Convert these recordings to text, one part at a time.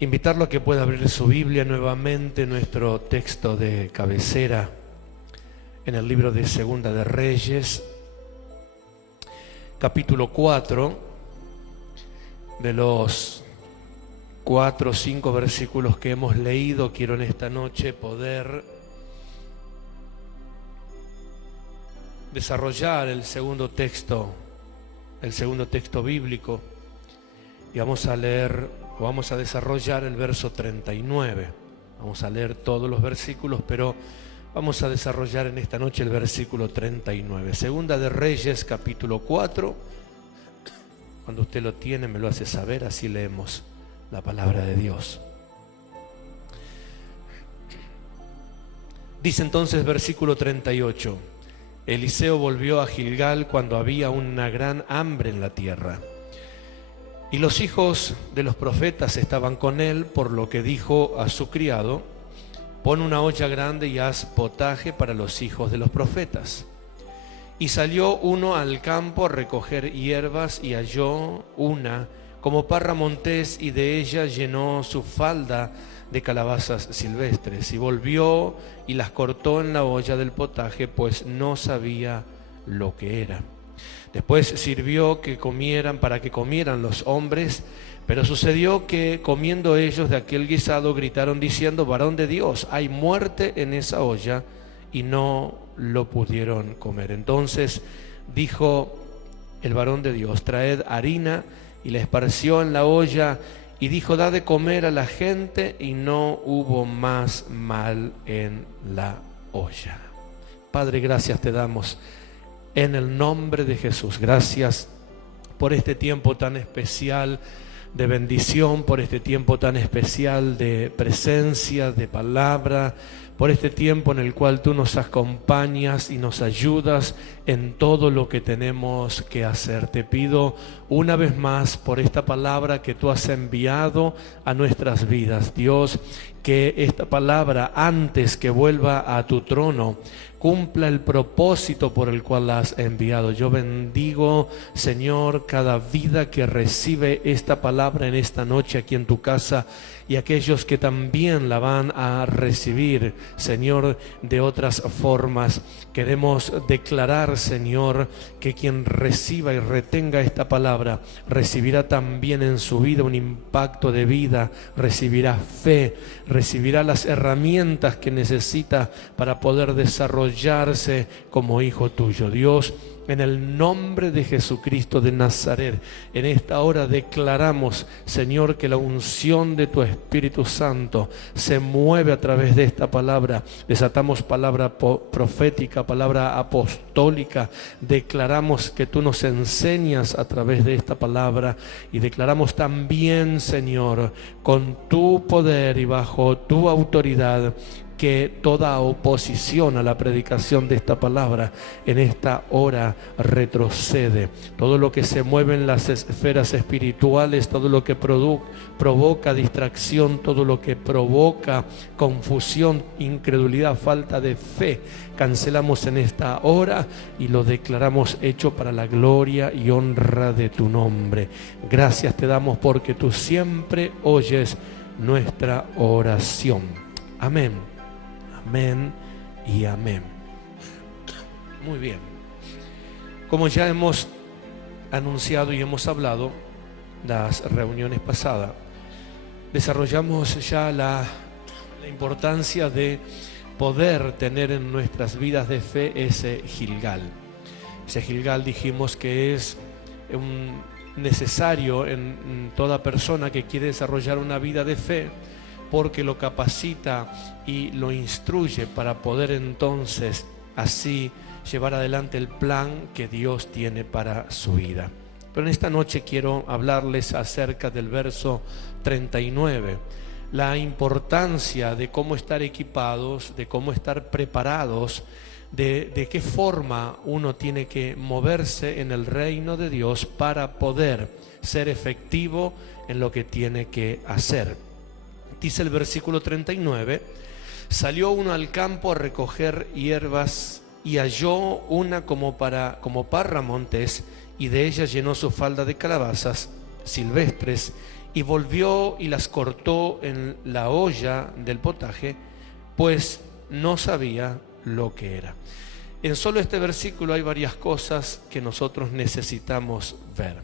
Invitarlo a que pueda abrir su Biblia nuevamente, nuestro texto de cabecera en el libro de Segunda de Reyes, capítulo 4, de los 4 o 5 versículos que hemos leído. Quiero en esta noche poder desarrollar el segundo texto bíblico, y vamos a desarrollar el verso 39. Vamos a leer todos los versículos, pero vamos a desarrollar en esta noche el versículo 39. Segunda de Reyes, capítulo 4. Cuando usted lo tiene, me lo hace saber, así leemos la palabra de Dios. Dice entonces versículo 38. Eliseo volvió a Gilgal cuando había una gran hambre en la tierra. Y los hijos de los profetas estaban con él, por lo que dijo a su criado: pon una olla grande y haz potaje para los hijos de los profetas. Y salió uno al campo a recoger hierbas y halló una como parra montés, y de ella llenó su falda de calabazas silvestres, y volvió y las cortó en la olla del potaje, pues no sabía lo que era. Después sirvió para que comieran los hombres, pero sucedió que comiendo ellos de aquel guisado gritaron diciendo: varón de Dios, hay muerte en esa olla, y no lo pudieron comer. Entonces dijo el varón de Dios: traed harina, y la esparció en la olla, y dijo: da de comer a la gente, y no hubo más mal en la olla. Padre, gracias te damos en el nombre de Jesús. Gracias por este tiempo tan especial de bendición, por este tiempo tan especial de presencia, de palabra, por este tiempo en el cual tú nos acompañas y nos ayudas en todo lo que tenemos que hacer. Te pido una vez más por esta palabra que tú has enviado a nuestras vidas, Dios, que esta palabra, antes que vuelva a tu trono, cumpla el propósito por el cual la has enviado. Yo bendigo, Señor, cada vida que recibe esta palabra en esta noche aquí en tu casa, y aquellos que también la van a recibir, Señor, de otras formas. Queremos declarar, Señor, que quien reciba y retenga esta palabra recibirá también en su vida un impacto de vida, recibirá fe, recibirá las herramientas que necesita para poder desarrollarse como hijo tuyo. Dios, en el nombre de Jesucristo de Nazaret, en esta hora declaramos, Señor, que la unción de tu Espíritu Santo se mueve a través de esta palabra. Desatamos palabra profética, palabra apostólica. Declaramos que tú nos enseñas a través de esta palabra, y declaramos también, Señor, con tu poder y bajo tu autoridad, que toda oposición a la predicación de esta palabra en esta hora retrocede. Todo lo que se mueve en las esferas espirituales, todo lo que provoca distracción, todo lo que provoca confusión, incredulidad, falta de fe, cancelamos en esta hora y lo declaramos hecho para la gloria y honra de tu nombre. Gracias te damos porque tú siempre oyes nuestra oración. Amén. Amén y amén. Muy bien. Como ya hemos anunciado y hemos hablado las reuniones pasadas, desarrollamos ya la importancia de poder tener en nuestras vidas de fe ese Gilgal. Ese Gilgal dijimos que es necesario en toda persona que quiere desarrollar una vida de fe, porque lo capacita y lo instruye para poder entonces así llevar adelante el plan que Dios tiene para su vida. Pero en esta noche quiero hablarles acerca del verso 39, la importancia de cómo estar equipados, de cómo estar preparados, de qué forma uno tiene que moverse en el reino de Dios para poder ser efectivo en lo que tiene que hacer. Dice el versículo 39, salió uno al campo a recoger hierbas y halló una como parra montés, y de ella llenó su falda de calabazas silvestres, y volvió y las cortó en la olla del potaje, pues no sabía lo que era. En solo este versículo hay varias cosas que nosotros necesitamos ver.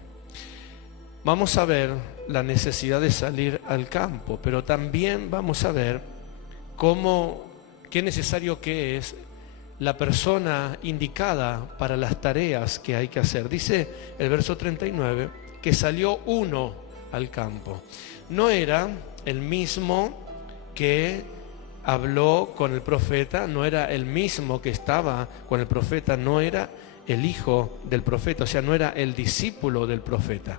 Vamos a ver la necesidad de salir al campo, pero también vamos a ver qué necesario que es la persona indicada para las tareas que hay que hacer. Dice el verso 39 que salió uno al campo. No era el mismo que habló con el profeta, no era el mismo que estaba con el profeta, no era el hijo del profeta, o sea, no era el discípulo del profeta.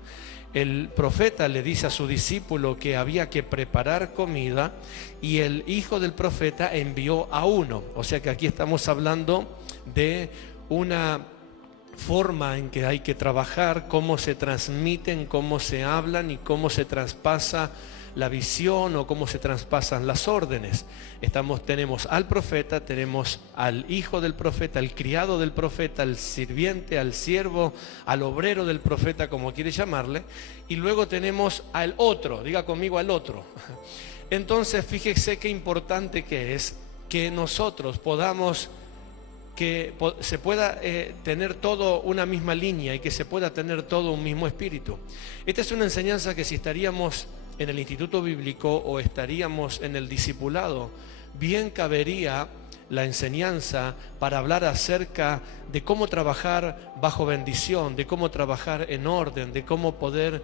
El profeta le dice a su discípulo que había que preparar comida y el hijo del profeta envió a uno. O sea que aquí estamos hablando de una forma en que hay que trabajar, cómo se transmiten, cómo se hablan y cómo se traspasa la visión o cómo se traspasan las órdenes. Tenemos al profeta, tenemos al hijo del profeta, al criado del profeta, al sirviente, al siervo, al obrero del profeta, como quiere llamarle, y luego tenemos al otro, diga conmigo al otro. Entonces fíjese qué importante que es que nosotros podamos, que se pueda tener todo una misma línea y que se pueda tener todo un mismo espíritu. Esta es una enseñanza que si estaríamos en el instituto bíblico o estaríamos en el discipulado, bien cabería la enseñanza para hablar acerca de cómo trabajar bajo bendición, de cómo trabajar en orden, de cómo poder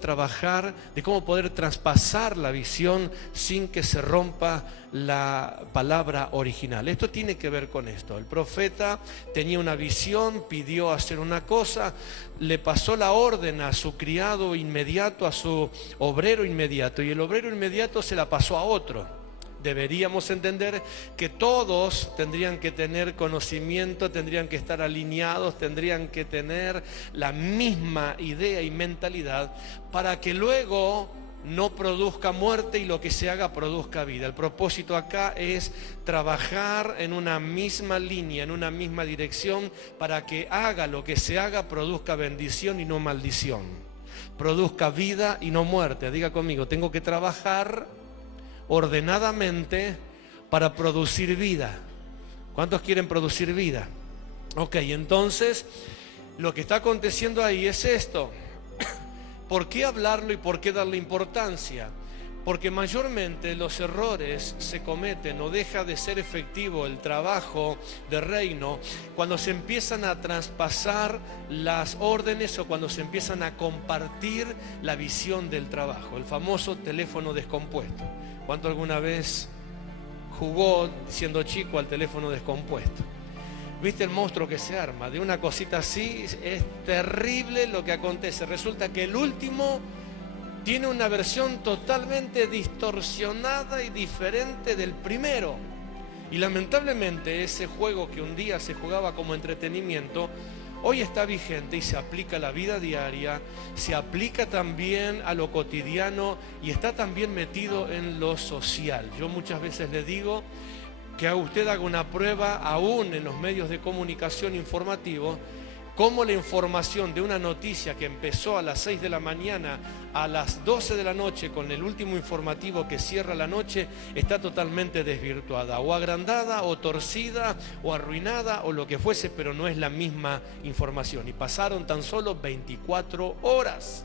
trabajar, de cómo poder traspasar la visión sin que se rompa la palabra original. Esto tiene que ver con esto. El profeta tenía una visión, pidió hacer una cosa, le pasó la orden a su criado inmediato, a su obrero inmediato, y el obrero inmediato se la pasó a otro. Deberíamos entender que todos tendrían que tener conocimiento, tendrían que estar alineados, tendrían que tener la misma idea y mentalidad para que luego no produzca muerte y lo que se haga produzca vida. El propósito acá es trabajar en una misma línea, en una misma dirección, para que haga lo que se haga, produzca bendición y no maldición, produzca vida y no muerte. Diga conmigo, tengo que trabajar ordenadamente para producir vida. ¿Cuántos quieren producir vida? Ok, entonces lo que está aconteciendo ahí es esto. ¿Por qué hablarlo y por qué darle importancia? Porque mayormente los errores se cometen o deja de ser efectivo el trabajo de reino cuando se empiezan a traspasar las órdenes o cuando se empiezan a compartir la visión del trabajo. El famoso teléfono descompuesto. ¿Cuánto alguna vez jugó siendo chico al teléfono descompuesto? ¿Viste el monstruo que se arma? De una cosita así es terrible lo que acontece. Resulta que el último tiene una versión totalmente distorsionada y diferente del primero. Y lamentablemente ese juego que un día se jugaba como entretenimiento, hoy está vigente y se aplica a la vida diaria, se aplica también a lo cotidiano y está también metido en lo social. Yo muchas veces le digo que usted haga una prueba aún en los medios de comunicación informativos, cómo la información de una noticia que empezó a las 6 de la mañana a las 12 de la noche con el último informativo que cierra la noche está totalmente desvirtuada, o agrandada, o torcida, o arruinada, o lo que fuese, pero no es la misma información. Y pasaron tan solo 24 horas.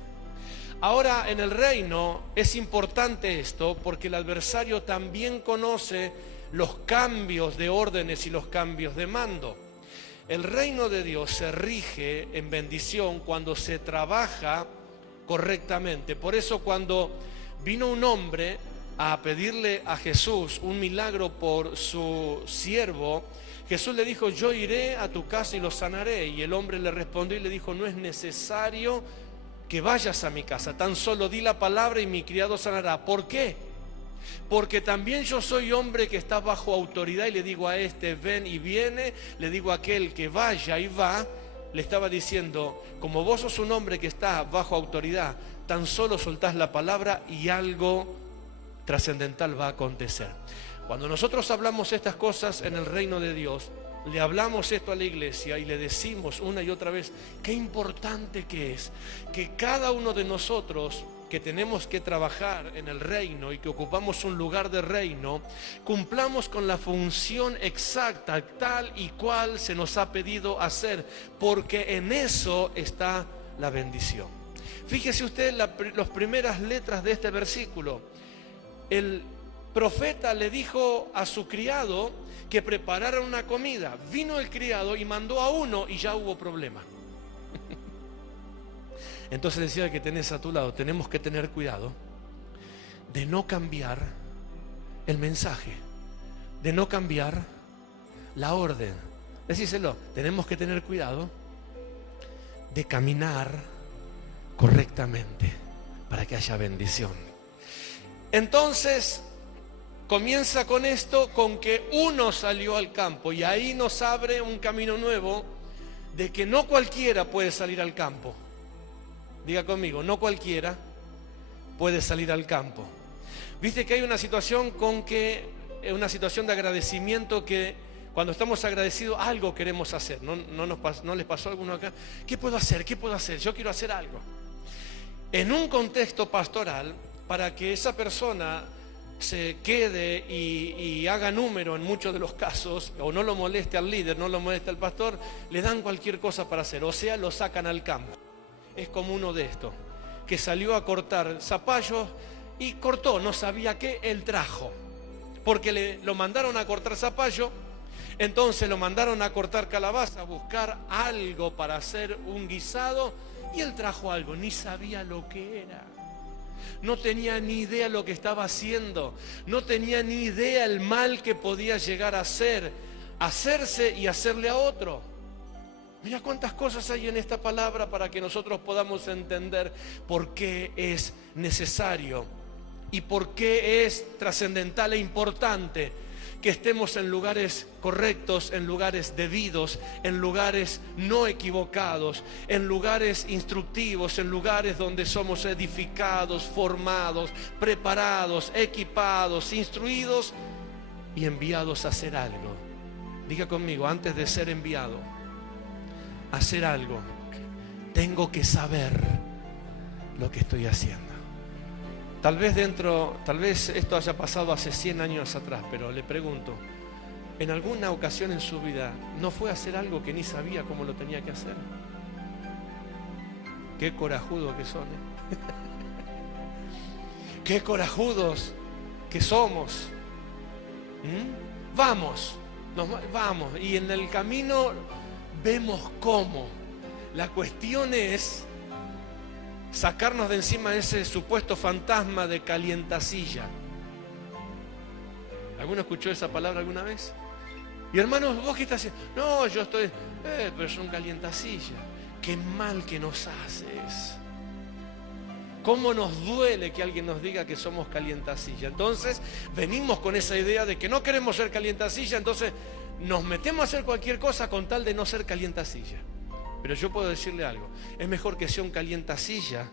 Ahora en el reino es importante esto porque el adversario también conoce los cambios de órdenes y los cambios de mando. El reino de Dios se rige en bendición cuando se trabaja correctamente. Por eso cuando vino un hombre a pedirle a Jesús un milagro por su siervo, Jesús le dijo: yo iré a tu casa y lo sanaré. Y el hombre le respondió y le dijo: no es necesario que vayas a mi casa, tan solo di la palabra y mi criado sanará. ¿Por qué? Porque también yo soy hombre que está bajo autoridad y le digo a este ven y viene, le digo a aquel que vaya y va. Le estaba diciendo, como vos sos un hombre que está bajo autoridad, tan solo soltás la palabra y algo trascendental va a acontecer. Cuando nosotros hablamos estas cosas en el reino de Dios, le hablamos esto a la iglesia y le decimos una y otra vez qué importante que es que cada uno de nosotros que tenemos que trabajar en el reino y que ocupamos un lugar de reino, cumplamos con la función exacta, tal y cual se nos ha pedido hacer, porque en eso está la bendición. Fíjese usted las primeras letras de este versículo. El profeta le dijo a su criado que preparara una comida. Vino el criado y mandó a uno y ya hubo problema. Entonces decía el que tenés a tu lado, tenemos que tener cuidado de no cambiar el mensaje, de no cambiar la orden. Decíselo, tenemos que tener cuidado de caminar correctamente para que haya bendición. Entonces comienza con esto, con que uno salió al campo, y ahí nos abre un camino nuevo de que no cualquiera puede salir al campo. Diga conmigo, no cualquiera puede salir al campo. Viste que hay una situación una situación de agradecimiento, que cuando estamos agradecidos algo queremos hacer. ¿No les pasó a alguno acá? ¿Qué puedo hacer? ¿Qué puedo hacer? Yo quiero hacer algo. En un contexto pastoral, para que esa persona se quede y haga número en muchos de los casos, o no lo moleste al líder, no lo moleste al pastor, le dan cualquier cosa para hacer, o sea, lo sacan al campo. Es como uno de estos, que salió a cortar zapallos y cortó, no sabía qué, él trajo, porque lo mandaron a cortar zapallo, entonces lo mandaron a cortar calabaza, a buscar algo para hacer un guisado, y él trajo algo, ni sabía lo que era. No tenía ni idea lo que estaba haciendo, no tenía ni idea el mal que podía llegar a hacerse y hacerle a otro. Mira cuántas cosas hay en esta palabra para que nosotros podamos entender por qué es necesario y por qué es trascendental e importante que estemos en lugares correctos, en lugares debidos, en lugares no equivocados, en lugares instructivos, en lugares donde somos edificados, formados, preparados, equipados, instruidos y enviados a hacer algo. Diga conmigo, antes de ser enviado a hacer algo, tengo que saber lo que estoy haciendo. Tal vez esto haya pasado hace 100 años atrás, pero le pregunto, ¿en alguna ocasión en su vida no fue a hacer algo que ni sabía cómo lo tenía que hacer? Qué corajudos que son, ¿eh? Qué corajudos que somos. Vamos, y en el camino vemos cómo. La cuestión es sacarnos de encima ese supuesto fantasma de calientasilla. ¿Alguno escuchó esa palabra alguna vez? Y hermanos, vos que estás haciendo, no, yo estoy, pero es un calientasilla. Qué mal que nos haces. Cómo nos duele que alguien nos diga que somos calientasilla. Entonces venimos con esa idea de que no queremos ser calientasilla, entonces nos metemos a hacer cualquier cosa con tal de no ser calientasilla. Pero yo puedo decirle algo, es mejor que sea un calientasilla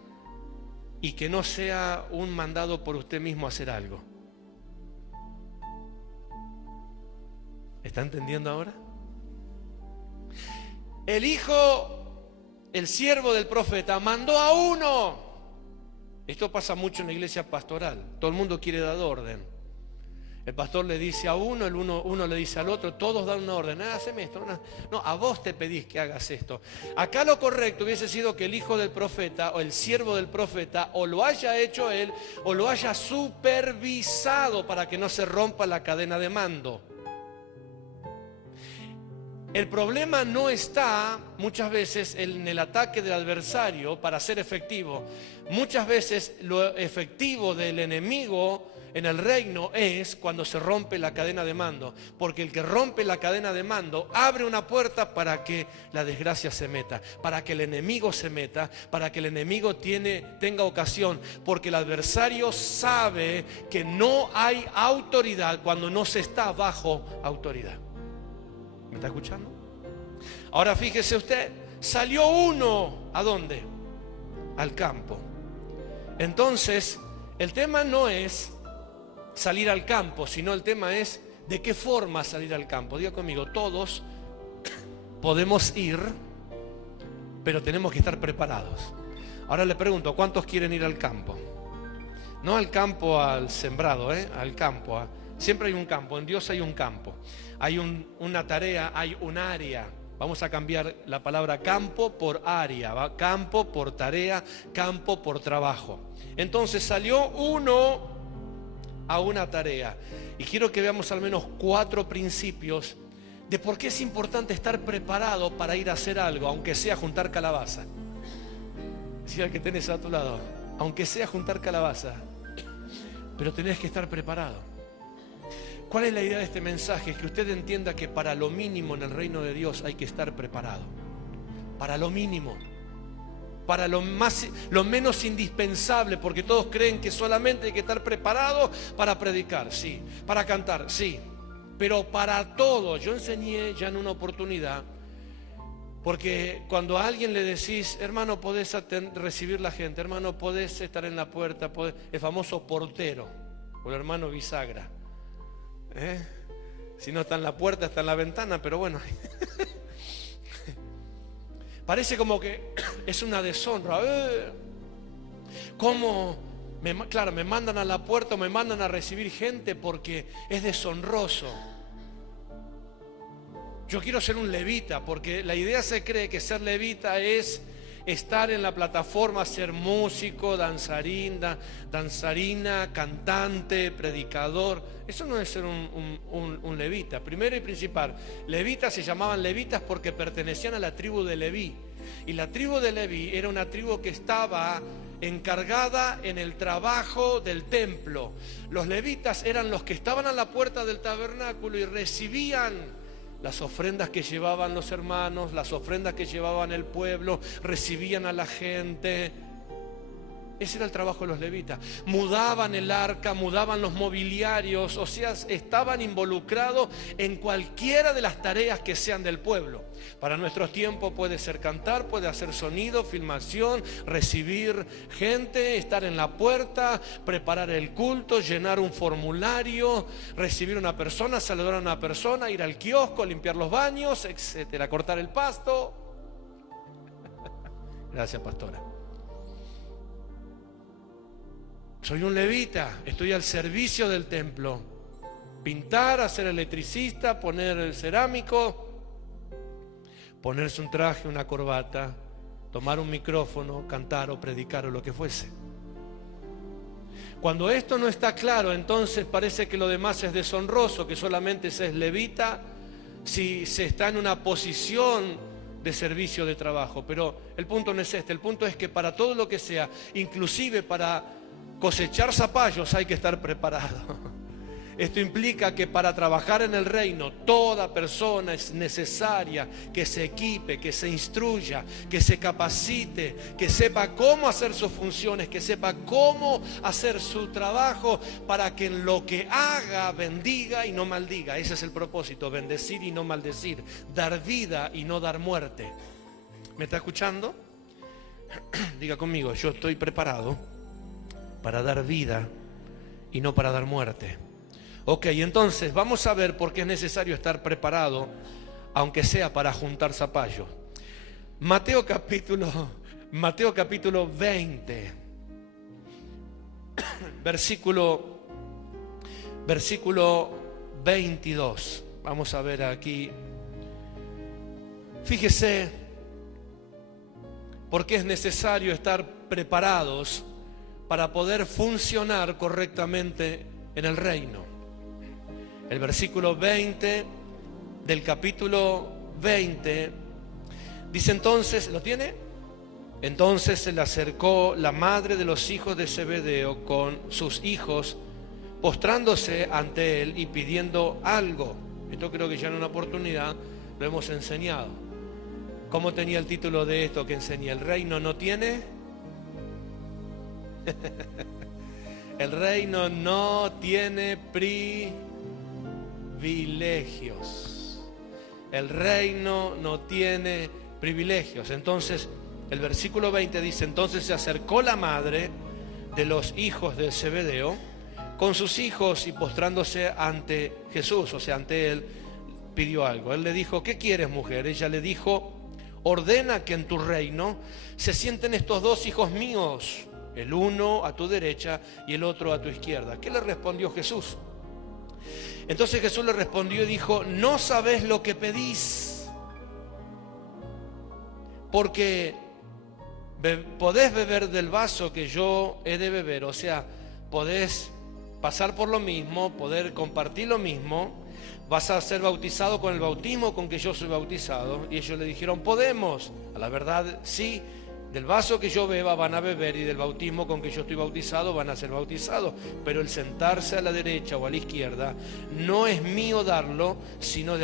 y que no sea un mandado por usted mismo a hacer algo. ¿Está entendiendo ahora? El siervo del profeta mandó a uno. Esto pasa mucho en la iglesia pastoral, todo el mundo quiere dar orden. El pastor le dice a uno, uno le dice al otro, todos dan una orden. Haceme esto. No, a vos te pedís que hagas esto. Acá lo correcto hubiese sido que el hijo del profeta o el siervo del profeta o lo haya hecho él o lo haya supervisado para que no se rompa la cadena de mando. El problema no está muchas veces en el ataque del adversario para ser efectivo. Muchas veces lo efectivo del enemigo en el reino es cuando se rompe la cadena de mando, porque el que rompe la cadena de mando abre una puerta para que la desgracia se meta, para que el enemigo se meta, para que el enemigo tenga ocasión, porque el adversario sabe que no hay autoridad cuando no se está bajo autoridad. ¿Me está escuchando? Ahora fíjese usted, salió uno, ¿a dónde? Al campo. Entonces, el tema no es salir al campo, sino el tema es de qué forma salir al campo. Diga conmigo, todos podemos ir, pero tenemos que estar preparados. Ahora le pregunto, ¿cuántos quieren ir al campo? No al campo al sembrado, al campo. Siempre hay un campo, en Dios hay un campo. Hay una tarea, hay un área. Vamos a cambiar la palabra campo por área, ¿va? Campo por tarea, campo por trabajo. Entonces salió uno a una tarea. Y quiero que veamos al menos 4 principios de por qué es importante estar preparado para ir a hacer algo, aunque sea juntar calabaza. Decía al que tenés a tu lado, aunque sea juntar calabaza, pero tenés que estar preparado. ¿Cuál es la idea de este mensaje? Es que usted entienda que para lo mínimo en el reino de Dios hay que estar preparado. Para lo mínimo. Para lo menos indispensable, porque todos creen que solamente hay que estar preparado para predicar, sí. Para cantar, sí. Pero para todo. Yo enseñé ya en una oportunidad, porque cuando a alguien le decís, hermano, podés recibir la gente, hermano, podés estar en la puerta, el famoso portero, o el hermano bisagra. Si no está en la puerta, está en la ventana, pero bueno. Parece como que es una deshonra. ¿Cómo? Claro, me mandan a la puerta o me mandan a recibir gente porque es deshonroso. Yo quiero ser un levita, porque la idea se cree que ser levita es estar en la plataforma, ser músico, danzarina, cantante, predicador. Eso no es ser un levita. Primero y principal, levitas se llamaban levitas porque pertenecían a la tribu de Leví. Y la tribu de Leví era una tribu que estaba encargada en el trabajo del templo. Los levitas eran los que estaban a la puerta del tabernáculo y recibían las ofrendas que llevaban los hermanos, las ofrendas que llevaban el pueblo, recibían a la gente. Ese era el trabajo de los levitas. Mudaban el arca, mudaban los mobiliarios, o sea, estaban involucrados en cualquiera de las tareas que sean del pueblo. Para nuestros tiempos puede ser cantar, puede hacer sonido, filmación, recibir gente, estar en la puerta, preparar el culto, llenar un formulario, recibir a una persona, saludar a una persona, ir al kiosco, limpiar los baños, etcétera, cortar el pasto. Gracias, pastora. Soy un levita, estoy al servicio del templo. Pintar, hacer electricista, poner el cerámico, ponerse un traje, una corbata, tomar un micrófono, cantar o predicar o lo que fuese. Cuando esto no está claro, entonces parece que lo demás es deshonroso, que solamente se es levita si se está en una posición de servicio de trabajo. Pero el punto no es este, el punto es que para todo lo que sea, inclusive para cosechar zapallos, hay que estar preparado. Esto implica que para trabajar en el reino, toda persona es necesaria que se equipe, que se instruya, que se capacite, que sepa cómo hacer sus funciones, que sepa cómo hacer su trabajo, para que en lo que haga bendiga y no maldiga. Ese es el propósito, bendecir y no maldecir, dar vida y no dar muerte. ¿Me está escuchando? Diga conmigo, yo estoy preparado para dar vida y no para dar muerte. Ok, entonces vamos a ver por qué es necesario estar preparado, aunque sea para juntar zapallos. Mateo capítulo 20, versículo 22. Vamos a ver aquí. Fíjese por qué es necesario estar preparados para poder funcionar correctamente en el reino. El versículo 20 del capítulo 20 dice entonces, ¿lo tiene? Entonces se le acercó la madre de los hijos de Zebedeo con sus hijos, postrándose ante él y pidiendo algo. Esto creo que ya en una oportunidad lo hemos enseñado. ¿Cómo tenía el título de esto que enseñé? ¿El reino no tiene? El reino no tiene privilegios. El reino no tiene privilegios. Entonces, el versículo 20 dice, entonces se acercó la madre de los hijos de Zebedeo con sus hijos y postrándose ante Jesús, o sea, ante él, pidió algo. Él le dijo, ¿qué quieres, mujer? Ella le dijo, ordena que en tu reino se sienten estos dos hijos míos, el uno a tu derecha y el otro a tu izquierda. ¿Qué le respondió Jesús? Entonces Jesús le respondió y dijo: no sabés lo que pedís, porque podés beber del vaso que yo he de beber, o sea, podés pasar por lo mismo, poder compartir lo mismo, vas a ser bautizado con el bautismo con que yo soy bautizado. Y ellos le dijeron: podemos. A la verdad, sí, del vaso que yo beba van a beber y del bautismo con que yo estoy bautizado van a ser bautizados, pero el sentarse a la derecha o a la izquierda no es mío darlo, sino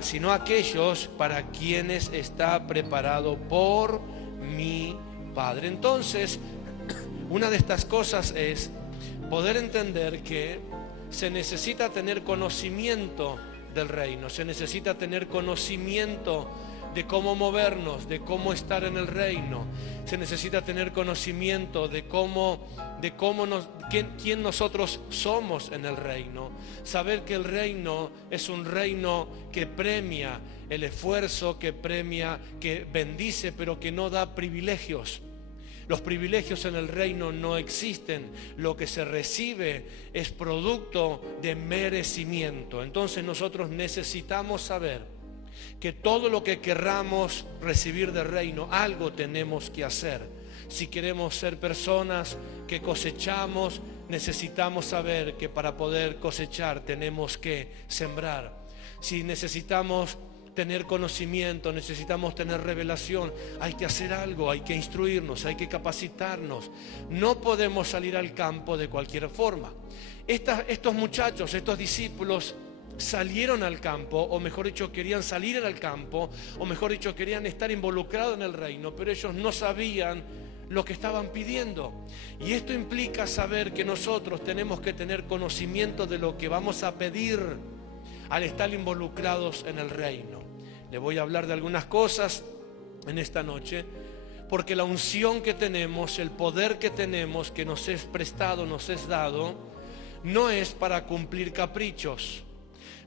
sino aquellos para quienes está preparado por mi Padre. Entonces, una de estas cosas es poder entender que se necesita tener conocimiento del reino, se necesita tener conocimiento de cómo movernos, de cómo estar en el reino, se necesita tener conocimiento de quién nosotros somos en el reino, saber que el reino es un reino que premia el esfuerzo, que premia, que bendice, pero que no da privilegios. Los privilegios en el reino no existen, lo que se recibe es producto de merecimiento. Entonces nosotros necesitamos saber que todo lo que querramos recibir del reino, algo tenemos que hacer. Si queremos ser personas que cosechamos, necesitamos saber que para poder cosechar tenemos que sembrar. Si necesitamos tener conocimiento, necesitamos tener revelación, hay que hacer algo, hay que instruirnos, hay que capacitarnos. No podemos salir al campo de cualquier forma. Estos muchachos, estos discípulos salieron al campo, o mejor dicho, querían salir al campo, o mejor dicho, querían estar involucrados en el reino, pero ellos no sabían lo que estaban pidiendo. Y esto implica saber que nosotros tenemos que tener conocimiento de lo que vamos a pedir al estar involucrados en el reino. Le voy a hablar de algunas cosas en esta noche, porque la unción que tenemos, el poder que tenemos, que nos es prestado, nos es dado, no es para cumplir caprichos.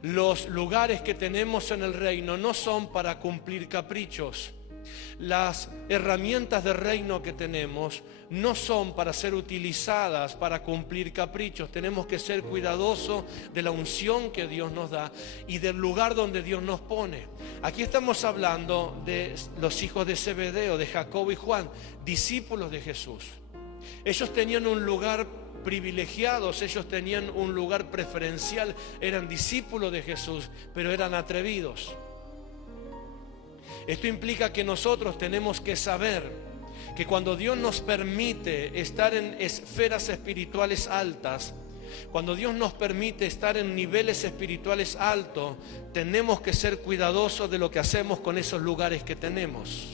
Los lugares que tenemos en el reino no son para cumplir caprichos. Las herramientas de reino que tenemos no son para ser utilizadas para cumplir caprichos. Tenemos que ser cuidadosos de la unción que Dios nos da y del lugar donde Dios nos pone. Aquí estamos hablando de los hijos de Zebedeo, de Jacobo y Juan, discípulos de Jesús. Ellos tenían un lugar privilegiados, ellos tenían un lugar preferencial, eran discípulos de Jesús, pero eran atrevidos. Esto implica que nosotros tenemos que saber que cuando Dios nos permite estar en esferas espirituales altas, cuando Dios nos permite estar en niveles espirituales altos, tenemos que ser cuidadosos de lo que hacemos con esos lugares que tenemos.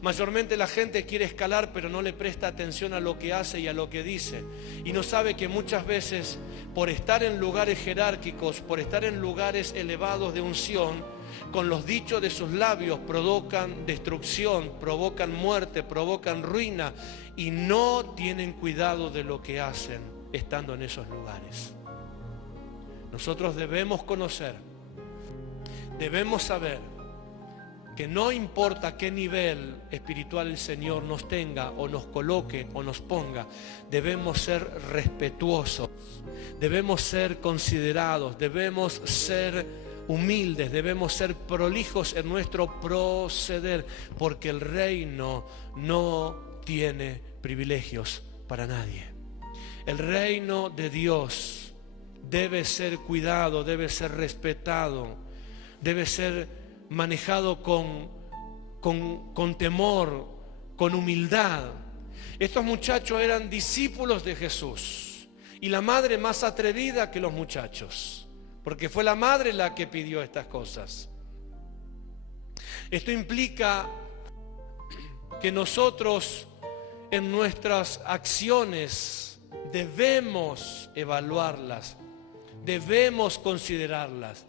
Mayormente la gente quiere escalar, pero no le presta atención a lo que hace y a lo que dice. Y no sabe que muchas veces, por estar en lugares jerárquicos, por estar en lugares elevados de unción, con los dichos de sus labios provocan destrucción, provocan muerte, provocan ruina, y no tienen cuidado de lo que hacen estando en esos lugares. Nosotros debemos conocer, debemos saber que no importa qué nivel espiritual el Señor nos tenga o nos coloque o nos ponga, debemos ser respetuosos, debemos ser considerados, debemos ser humildes, debemos ser prolijos en nuestro proceder, porque el reino no tiene privilegios para nadie. El reino de Dios debe ser cuidado, debe ser respetado, debe ser manejado con temor, con humildad. Estos muchachos eran discípulos de Jesús, y la madre más atrevida que los muchachos, porque fue la madre la que pidió estas cosas. Esto implica que nosotros en nuestras acciones debemos evaluarlas, debemos considerarlas.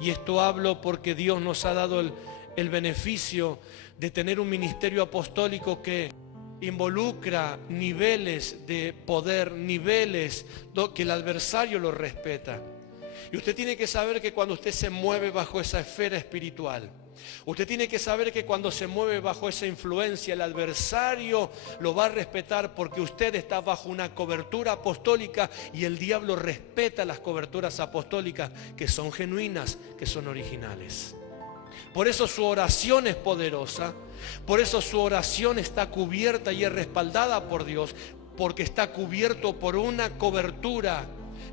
Y esto hablo porque Dios nos ha dado el beneficio de tener un ministerio apostólico que involucra niveles de poder, niveles que el adversario lo respeta. Y usted tiene que saber que cuando usted se mueve bajo esa esfera espiritual, Usted tiene que saber que cuando se mueve bajo esa influencia, el adversario lo va a respetar porque usted está bajo una cobertura apostólica y el diablo respeta las coberturas apostólicas que son genuinas, que son originales. Por eso su oración es poderosa, por eso su oración está cubierta y es respaldada por Dios, porque está cubierto por una cobertura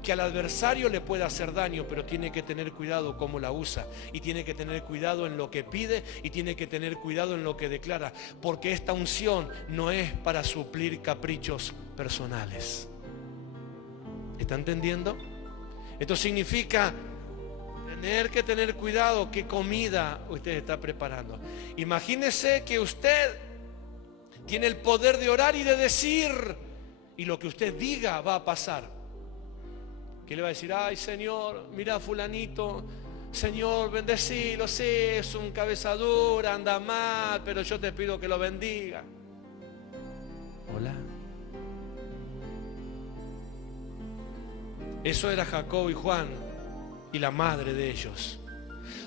que al adversario le puede hacer daño, pero tiene que tener cuidado cómo la usa, y tiene que tener cuidado en lo que pide, y tiene que tener cuidado en lo que declara, porque esta unción no es para suplir caprichos personales. ¿Está entendiendo? Esto significa tener que tener cuidado qué comida usted está preparando. Imagínese que usted tiene el poder de orar y de decir, y lo que usted diga va a pasar. ¿Qué le va a decir? Ay, Señor, mira fulanito, Señor, bendecilo, sí, es un cabeza dura, anda mal, pero yo te pido que lo bendiga. Hola. Eso era Jacob y Juan y la madre de ellos.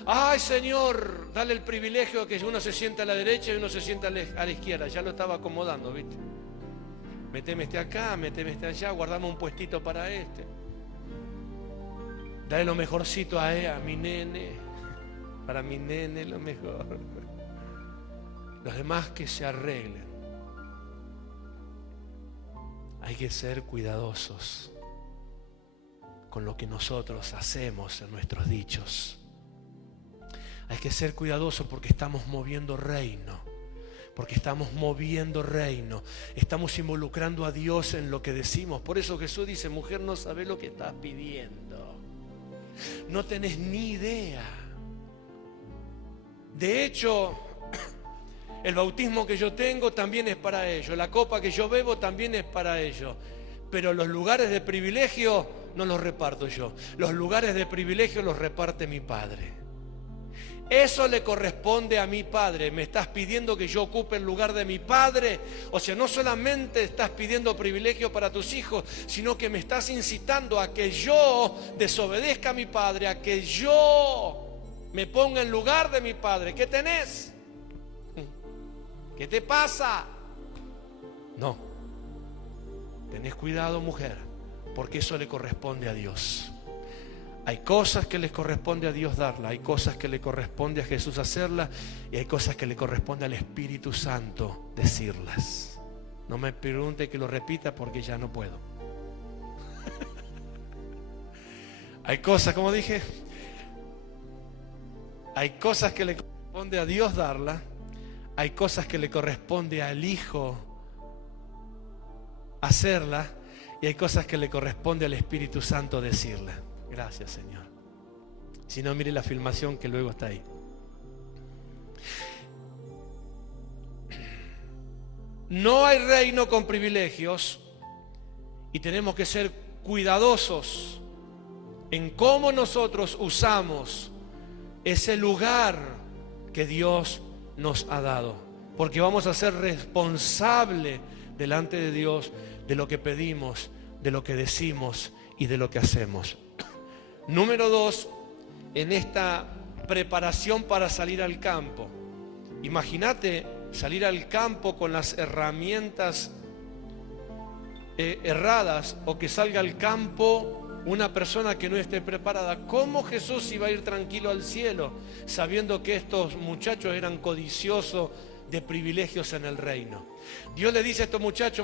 Ay, Señor, dale el privilegio que uno se sienta a la derecha y uno se sienta a la izquierda. Ya lo estaba acomodando, ¿viste? Meteme este acá, meteme este allá, guardame un puestito para este. Dale lo mejorcito a mi nene. Para mi nene lo mejor. Los demás que se arreglen. Hay que ser cuidadosos con lo que nosotros hacemos en nuestros dichos. Hay que ser cuidadosos porque estamos moviendo reino. Porque estamos moviendo reino. Estamos involucrando a Dios en lo que decimos. Por eso Jesús dice, mujer, no sabés lo que estás pidiendo. No tenés ni idea. De hecho, el bautismo que yo tengo también es para ellos. La copa que yo bebo también es para ellos. Pero los lugares de privilegio no los reparto yo. Los lugares de privilegio los reparte mi Padre. Eso le corresponde a mi Padre. ¿Me estás pidiendo que yo ocupe el lugar de mi Padre? O sea, no solamente estás pidiendo privilegio para tus hijos, sino que me estás incitando a que yo desobedezca a mi Padre, a que yo me ponga en lugar de mi Padre. ¿Qué tenés? ¿Qué te pasa? No. Tenés cuidado, mujer, porque eso le corresponde a Dios. Hay cosas que les corresponde a Dios darla, hay cosas que le corresponde a Jesús hacerlas y hay cosas que le corresponde al Espíritu Santo decirlas. No me pregunte que lo repita porque ya no puedo. Hay cosas, como dije, hay cosas que le corresponde a Dios darla, hay cosas que le corresponde al Hijo hacerla y hay cosas que le corresponde al Espíritu Santo decirla. Gracias, Señor. Si no, mire la filmación que luego está ahí. No hay reino con privilegios y tenemos que ser cuidadosos en cómo nosotros usamos ese lugar que Dios nos ha dado, porque vamos a ser responsables delante de Dios de lo que pedimos, de lo que decimos y de lo que hacemos. Número 2, en esta preparación para salir al campo. Imagínate salir al campo con las herramientas erradas, o que salga al campo una persona que no esté preparada. ¿Cómo Jesús iba a ir tranquilo al cielo sabiendo que estos muchachos eran codiciosos de privilegios en el reino? Dios le dice a estos muchachos,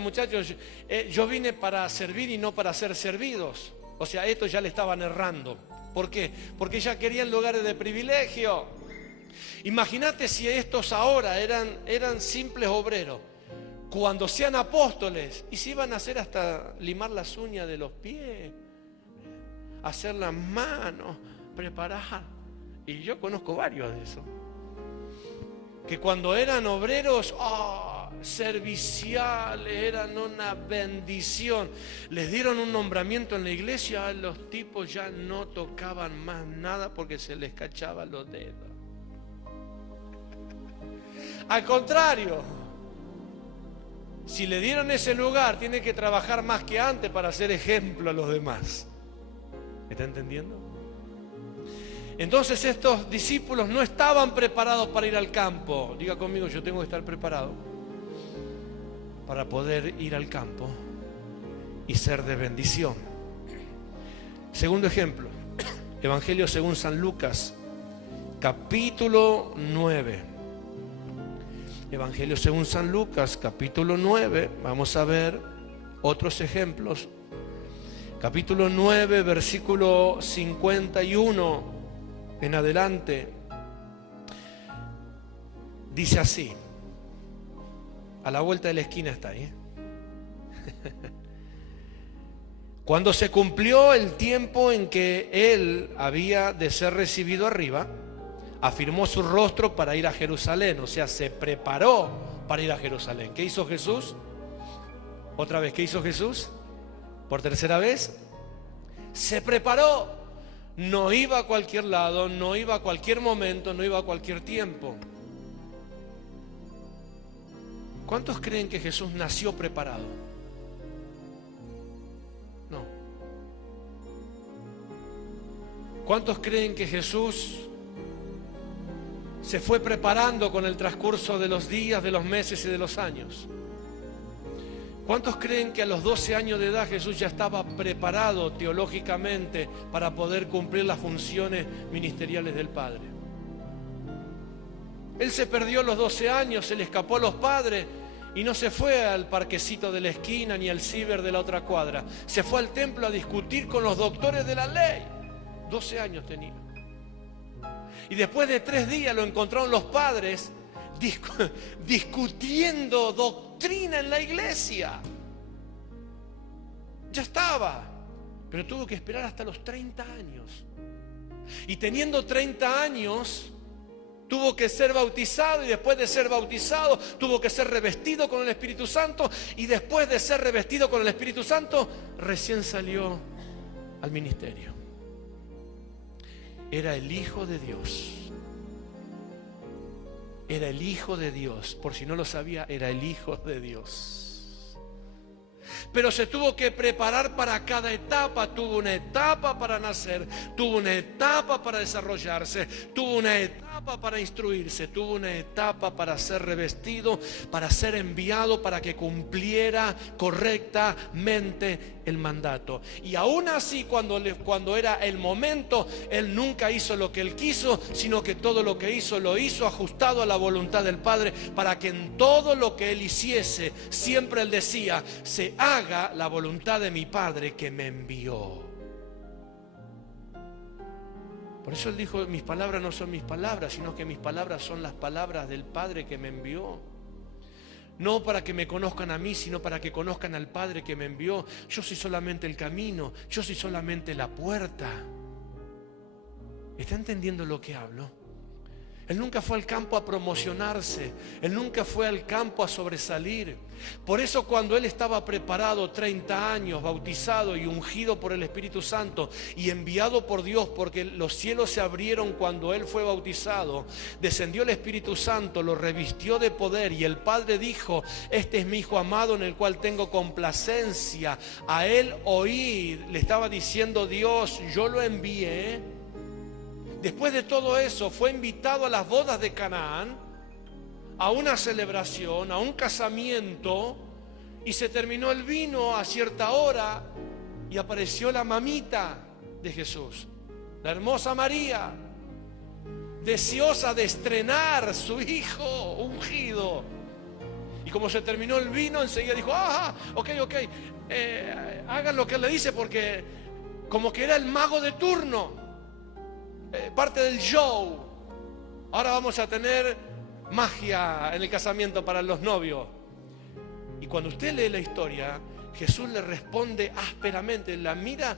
yo vine para servir y no para ser servidos. O sea, estos ya le estaban errando. ¿Por qué? Porque ya querían lugares de privilegio. Imagínate si estos ahora eran simples obreros. Cuando sean apóstoles, y si iban a hacer hasta limar las uñas de los pies, hacer las manos, preparar. Y yo conozco varios de esos. Que cuando eran obreros, serviciales, eran una bendición. Les dieron un nombramiento en la iglesia, los tipos ya no tocaban más nada porque se les cachaban los dedos. Al contrario, si le dieron ese lugar, tiene que trabajar más que antes para ser ejemplo a los demás. ¿Me está entendiendo? Entonces estos discípulos no estaban preparados para ir al campo. Diga conmigo, yo tengo que estar preparado para poder ir al campo y ser de bendición. Segundo ejemplo, Evangelio según San Lucas, capítulo 9. Evangelio según San Lucas, capítulo 9. Vamos a ver otros ejemplos. Capítulo 9, versículo 51 en adelante. Dice así. A la vuelta de la esquina está ahí. Cuando se cumplió el tiempo en que él había de ser recibido arriba, afirmó su rostro para ir a Jerusalén. O sea, se preparó para ir a Jerusalén. ¿Qué hizo Jesús? Otra vez, ¿qué hizo Jesús? Por tercera vez, se preparó. No iba a cualquier lado, no iba a cualquier momento, no iba a cualquier tiempo. ¿Cuántos creen que Jesús nació preparado? No. ¿Cuántos creen que Jesús se fue preparando con el transcurso de los días, de los meses y de los años? ¿Cuántos creen que a los 12 años de edad Jesús ya estaba preparado teológicamente para poder cumplir las funciones ministeriales del Padre? Él se perdió a los 12 años, se le escapó a los padres y no se fue al parquecito de la esquina ni al ciber de la otra cuadra. Se fue al templo a discutir con los doctores de la ley. 12 años tenía. Y después de 3 días lo encontraron los padres discutiendo doctrina en la iglesia. Ya estaba, pero tuvo que esperar hasta los 30 años. Y teniendo 30 años, tuvo que ser bautizado, y después de ser bautizado, tuvo que ser revestido con el Espíritu Santo, y después de ser revestido con el Espíritu Santo, recién salió al ministerio. Era el Hijo de Dios. Era el Hijo de Dios. Por si no lo sabía, era el Hijo de Dios. Pero se tuvo que preparar para cada etapa. Tuvo una etapa para nacer, tuvo una etapa para desarrollarse, tuvo una etapa para instruirse, tuvo una etapa para ser revestido, para ser enviado, para que cumpliera correctamente el mandato. Y aún así, cuando era el momento, él nunca hizo lo que él quiso, sino que todo lo que hizo, lo hizo ajustado a la voluntad del Padre, para que en todo lo que él hiciese, siempre él decía: se haga la voluntad de mi Padre que me envió. Por eso él dijo: mis palabras no son mis palabras, sino que mis palabras son las palabras del Padre que me envió. No para que me conozcan a mí, sino para que conozcan al Padre que me envió. Yo soy solamente el camino, yo soy solamente la puerta. ¿Está entendiendo lo que hablo? Él nunca fue al campo a promocionarse, él nunca fue al campo a sobresalir. Por eso cuando él estaba preparado, 30 años, bautizado y ungido por el Espíritu Santo y enviado por Dios, porque los cielos se abrieron cuando él fue bautizado, descendió el Espíritu Santo, lo revistió de poder, y el Padre dijo: este es mi Hijo amado en el cual tengo complacencia, a él oíd. Le estaba diciendo Dios: yo lo envié. Después de todo eso, fue invitado a las bodas de Canaán, a una celebración, a un casamiento, y se terminó el vino a cierta hora y apareció la mamita de Jesús, la hermosa María, deseosa de estrenar su hijo ungido. Y como se terminó el vino, enseguida dijo: ok, hagan lo que él le dice, porque como que era el mago de turno, parte del show. Ahora vamos a tener magia en el casamiento para los novios. Y cuando usted lee la historia, Jesús le responde ásperamente. La mira,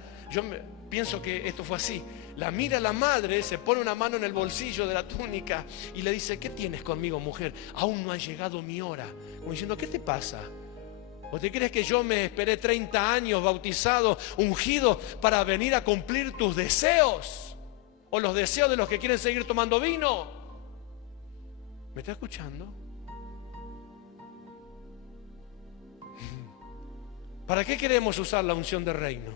pienso que esto fue así. La mira la madre, se pone una mano en el bolsillo de la túnica y le dice: ¿qué tienes conmigo, mujer? Aún no ha llegado mi hora. Como diciendo: ¿qué te pasa? ¿O te crees que yo me esperé 30 años bautizado, ungido, para venir a cumplir tus deseos? ¿O los deseos de los que quieren seguir tomando vino? ¿Me está escuchando? ¿Para qué queremos usar la unción de reino?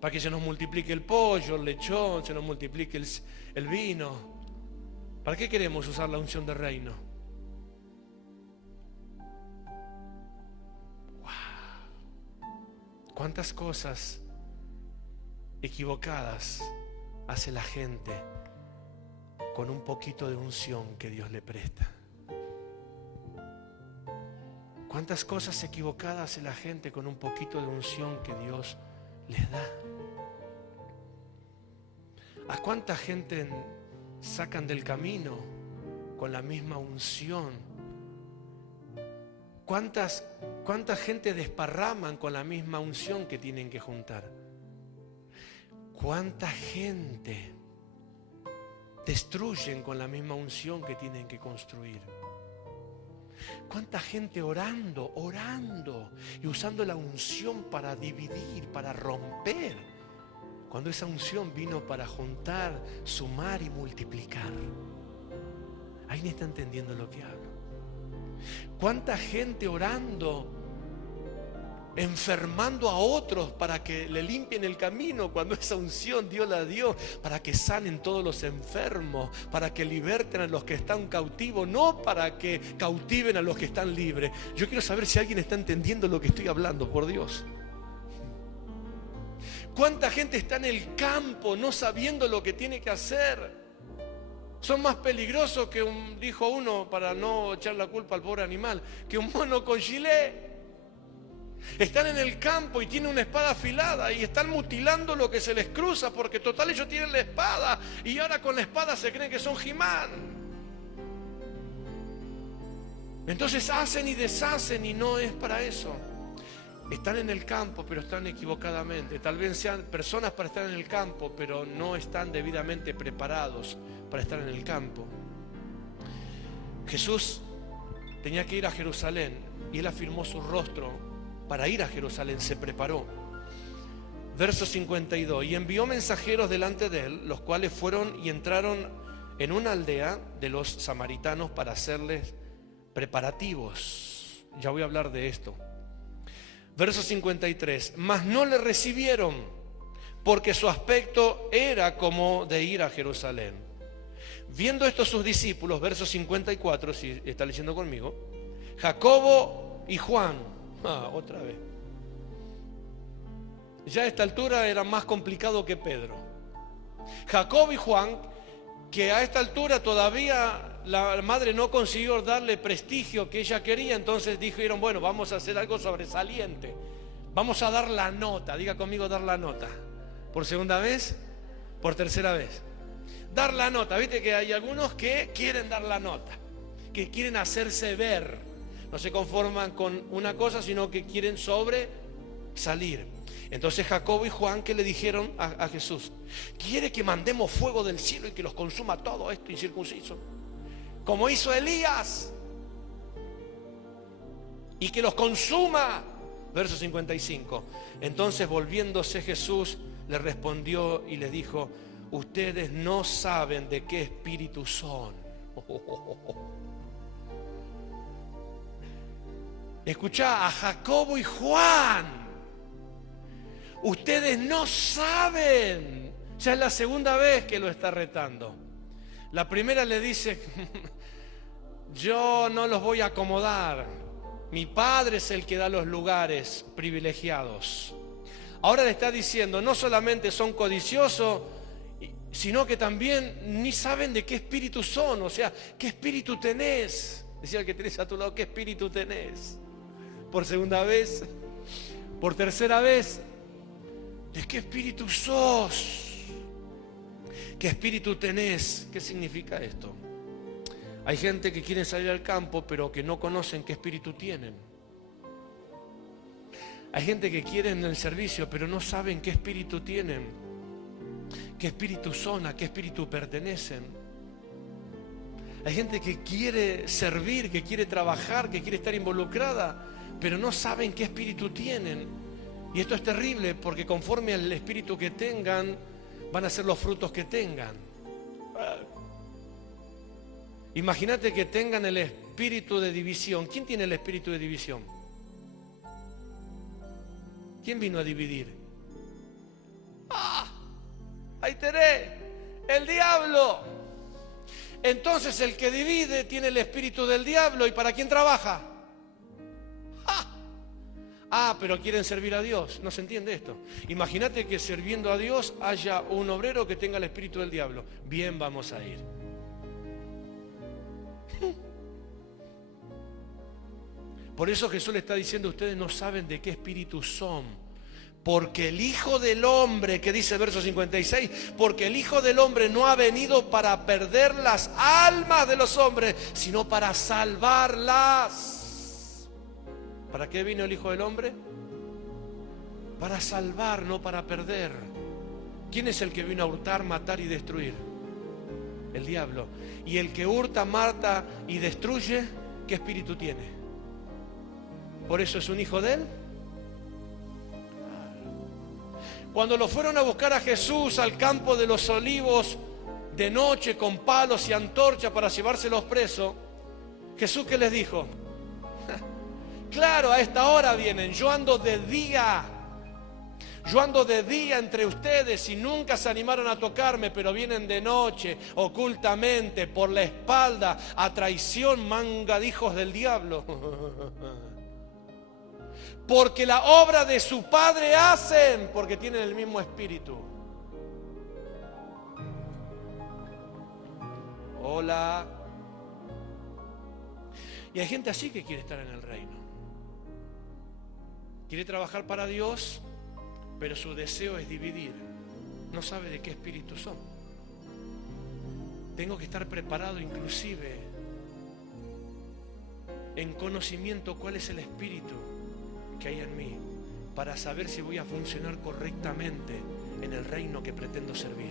para que se nos multiplique el pollo, el lechón, se nos multiplique el vino. ¿Para qué queremos usar la unción de reino? ¡Wow! ¿Cuántas cosas equivocadas hace la gente con un poquito de unción que Dios le presta? ¿Cuántas cosas equivocadas hace la gente con un poquito de unción que Dios les da? ¿A cuánta gente sacan del camino con la misma unción? ¿Cuánta gente desparraman con la misma unción que tienen que juntar? ¿Cuánta gente destruyen con la misma unción que tienen que construir? ¿Cuánta gente orando y usando la unción para dividir, para romper, cuando esa unción vino para juntar, sumar y multiplicar? ¿Alguien está entendiendo lo que hablo? ¿Cuánta gente orando, enfermando a otros para que le limpien el camino, cuando esa unción Dios la dio para que sanen todos los enfermos, para que liberten a los que están cautivos, no para que cautiven a los que están libres? Yo quiero saber si alguien está entendiendo lo que estoy hablando, por Dios. ¿Cuánta gente está en el campo no sabiendo lo que tiene que hacer? Son más peligrosos que dijo uno, para no echar la culpa al pobre animal, que un mono con gilet. Están en el campo y tienen una espada afilada y están mutilando lo que se les cruza, porque total ellos tienen la espada y ahora con la espada se creen que son He-Man. Entonces hacen y deshacen y no es para eso. Están en el campo pero están equivocadamente. Tal vez sean personas para estar en el campo, pero no están debidamente preparados para estar en el campo. Jesús tenía que ir a Jerusalén y él afirmó su rostro para ir a Jerusalén, se preparó. Verso 52: y envió mensajeros delante de él, los cuales fueron y entraron en una aldea de los samaritanos para hacerles preparativos. Ya voy a hablar de esto. Verso 53: mas no le recibieron, porque su aspecto era como de ir a Jerusalén. Viendo esto sus discípulos, verso 54, si está leyendo conmigo, Jacobo y Juan. Otra vez. Ya a esta altura era más complicado que Pedro. Jacobo y Juan, que a esta altura todavía la madre no consiguió darle prestigio que ella quería, entonces dijeron, bueno, vamos a hacer algo sobresaliente. Vamos a dar la nota. Diga conmigo, dar la nota. ¿Por segunda vez? ¿Por tercera vez? Dar la nota. Viste que hay algunos que quieren dar la nota, que quieren hacerse ver. No se conforman con una cosa, sino que quieren sobresalir. Entonces Jacobo y Juan, ¿qué le dijeron a Jesús? ¿Quiere que mandemos fuego del cielo y que los consuma todo esto incircunciso? Como hizo Elías. Y que los consuma. Verso 55. Entonces volviéndose Jesús le respondió y le dijo: ustedes no saben de qué espíritu son. Escuchá, a Jacobo y Juan, ustedes no saben. Ya es la segunda vez que lo está retando. La primera le dice, yo no los voy a acomodar. Mi Padre es el que da los lugares privilegiados. Ahora le está diciendo, no solamente son codiciosos, sino que también ni saben de qué espíritu son. O sea, ¿qué espíritu tenés? Decía el que tenés a tu lado, ¿qué espíritu tenés? Por segunda vez, por tercera vez, ¿de qué espíritu sos? ¿Qué espíritu tenés? ¿Qué significa esto? Hay gente que quiere salir al campo, pero que no conocen qué espíritu tienen. Hay gente que quiere en el servicio, pero no saben qué espíritu tienen, qué espíritu son, a qué espíritu pertenecen. Hay gente que quiere servir, que quiere trabajar, que quiere estar involucrada, pero no saben qué espíritu tienen. Y esto es terrible, porque conforme al espíritu que tengan, van a ser los frutos que tengan. Imagínate que tengan el espíritu de división. ¿Quién tiene el espíritu de división? ¿Quién vino a dividir? enteré, el diablo. Entonces el que divide tiene el espíritu del diablo. ¿Y para quién trabaja? Pero quieren servir a Dios. No se entiende esto. Imagínate que sirviendo a Dios haya un obrero que tenga el espíritu del diablo. Bien, vamos a ir. Por eso Jesús le está diciendo: ustedes no saben de qué espíritu son. Porque el Hijo del Hombre, que dice verso 56, porque el Hijo del Hombre no ha venido para perder las almas de los hombres, sino para salvarlas. ¿Para qué vino el Hijo del Hombre? Para salvar, no para perder. ¿Quién es el que vino a hurtar, matar y destruir? El diablo. Y el que hurta, mata y destruye, ¿qué espíritu tiene? Por eso es un hijo de él. Cuando lo fueron a buscar a Jesús al campo de los Olivos de noche con palos y antorcha para llevárselos presos, Jesús, ¿qué les dijo? Claro, a esta hora vienen, yo ando de día entre ustedes y nunca se animaron a tocarme, pero vienen de noche, ocultamente, por la espalda, a traición, manga de hijos del diablo. Porque la obra de su Padre hacen, porque tienen el mismo espíritu. Hola. Y hay gente así que quiere estar en el reino. Quiere trabajar para Dios, pero su deseo es dividir. No sabe de qué espíritu son. Tengo que estar preparado inclusive en conocimiento cuál es el espíritu que hay en mí, para saber si voy a funcionar correctamente en el reino que pretendo servir.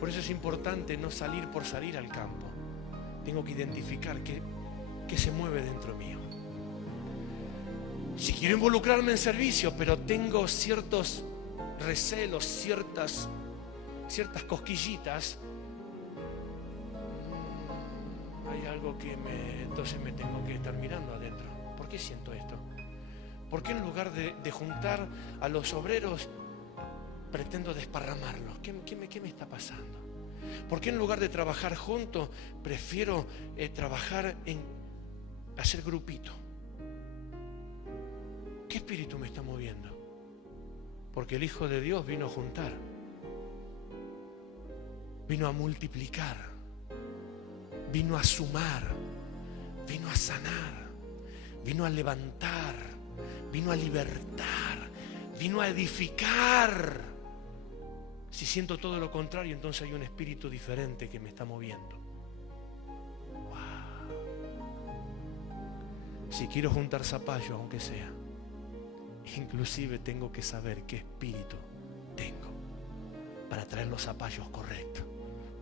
Por eso es importante no salir por salir al campo. Tengo que identificar qué se mueve dentro mío. Si quiero involucrarme en servicio, pero tengo ciertos recelos, ciertas cosquillitas, hay algo que entonces me tengo que estar mirando adentro. ¿Por qué siento esto? ¿Por qué en lugar de juntar a los obreros pretendo desparramarlos? ¿Qué me está pasando? ¿Por qué en lugar de trabajar juntos prefiero trabajar en hacer grupito? ¿Qué espíritu me está moviendo? Porque el Hijo de Dios vino a juntar, vino a multiplicar, vino a sumar, vino a sanar, vino a levantar, vino a libertar, vino a edificar. Si siento todo lo contrario, entonces hay un espíritu diferente que me está moviendo. Wow. Si quiero juntar zapallos, aunque sea, inclusive tengo que saber qué espíritu tengo para traer los zapallos correctos.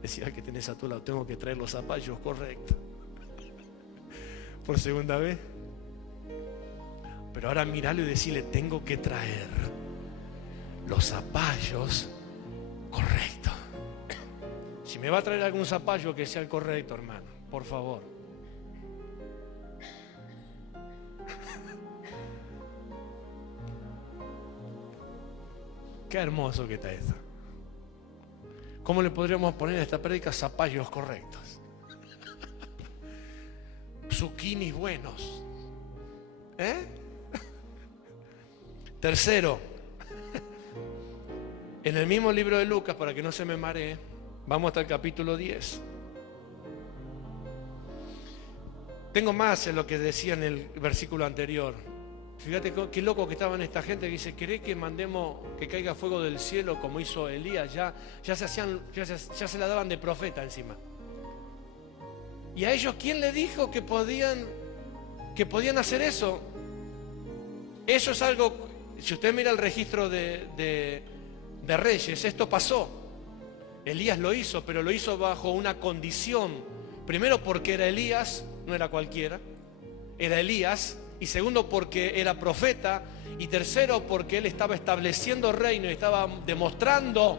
Decía que tenés a tu lado, tengo que traer los zapallos correctos. Por segunda vez. Pero ahora miralo y decirle, tengo que traer los zapallos correctos. Si me va a traer algún zapallo, que sea el correcto, hermano, por favor. Qué hermoso que está esto. ¿Cómo le podríamos poner a esta prédica? Zapallos correctos. Zucchinis buenos. Tercero, en el mismo libro de Lucas, para que no se me maree, vamos hasta el capítulo 10. Tengo más en lo que decía en el versículo anterior. Fíjate qué loco que estaban esta gente que dice, ¿querés que mandemos que caiga fuego del cielo como hizo Elías? Ya se la daban de profeta encima. ¿Y a ellos quién le dijo que podían hacer eso? Eso es algo, si usted mira el registro de Reyes, esto pasó. Elías lo hizo, pero lo hizo bajo una condición. Primero porque era Elías, no era cualquiera, era Elías. Y segundo porque era profeta. Y tercero porque él estaba estableciendo reino y estaba demostrando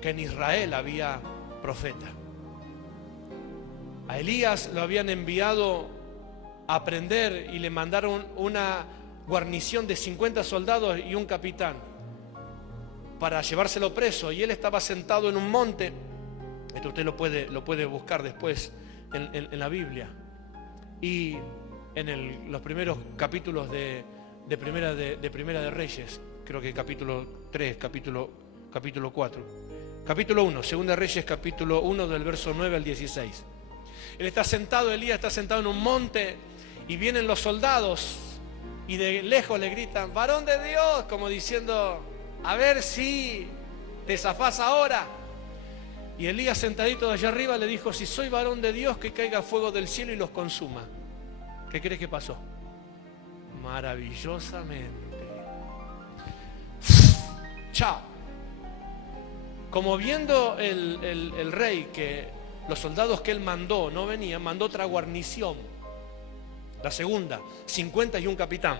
que en Israel había profeta. A Elías lo habían enviado a aprender y le mandaron una guarnición de 50 soldados y un capitán para llevárselo preso, y él estaba sentado en un monte. Esto usted lo puede buscar después en la Biblia. Y en los primeros capítulos de Primera de Reyes, creo que capítulo 3, capítulo 4. Capítulo 1, Segunda de Reyes, capítulo 1, del verso 9 al 16. Él está sentado, Elías está sentado en un monte, y vienen los soldados, y de lejos le gritan: varón de Dios, como diciendo: a ver si te zafás ahora. Y Elías, sentadito de allá arriba, le dijo: si soy varón de Dios, que caiga fuego del cielo y los consuma. ¿Qué crees que pasó? Maravillosamente. Chao. Como viendo el rey que los soldados que él mandó no venían, mandó otra guarnición, la segunda, 51 capitán.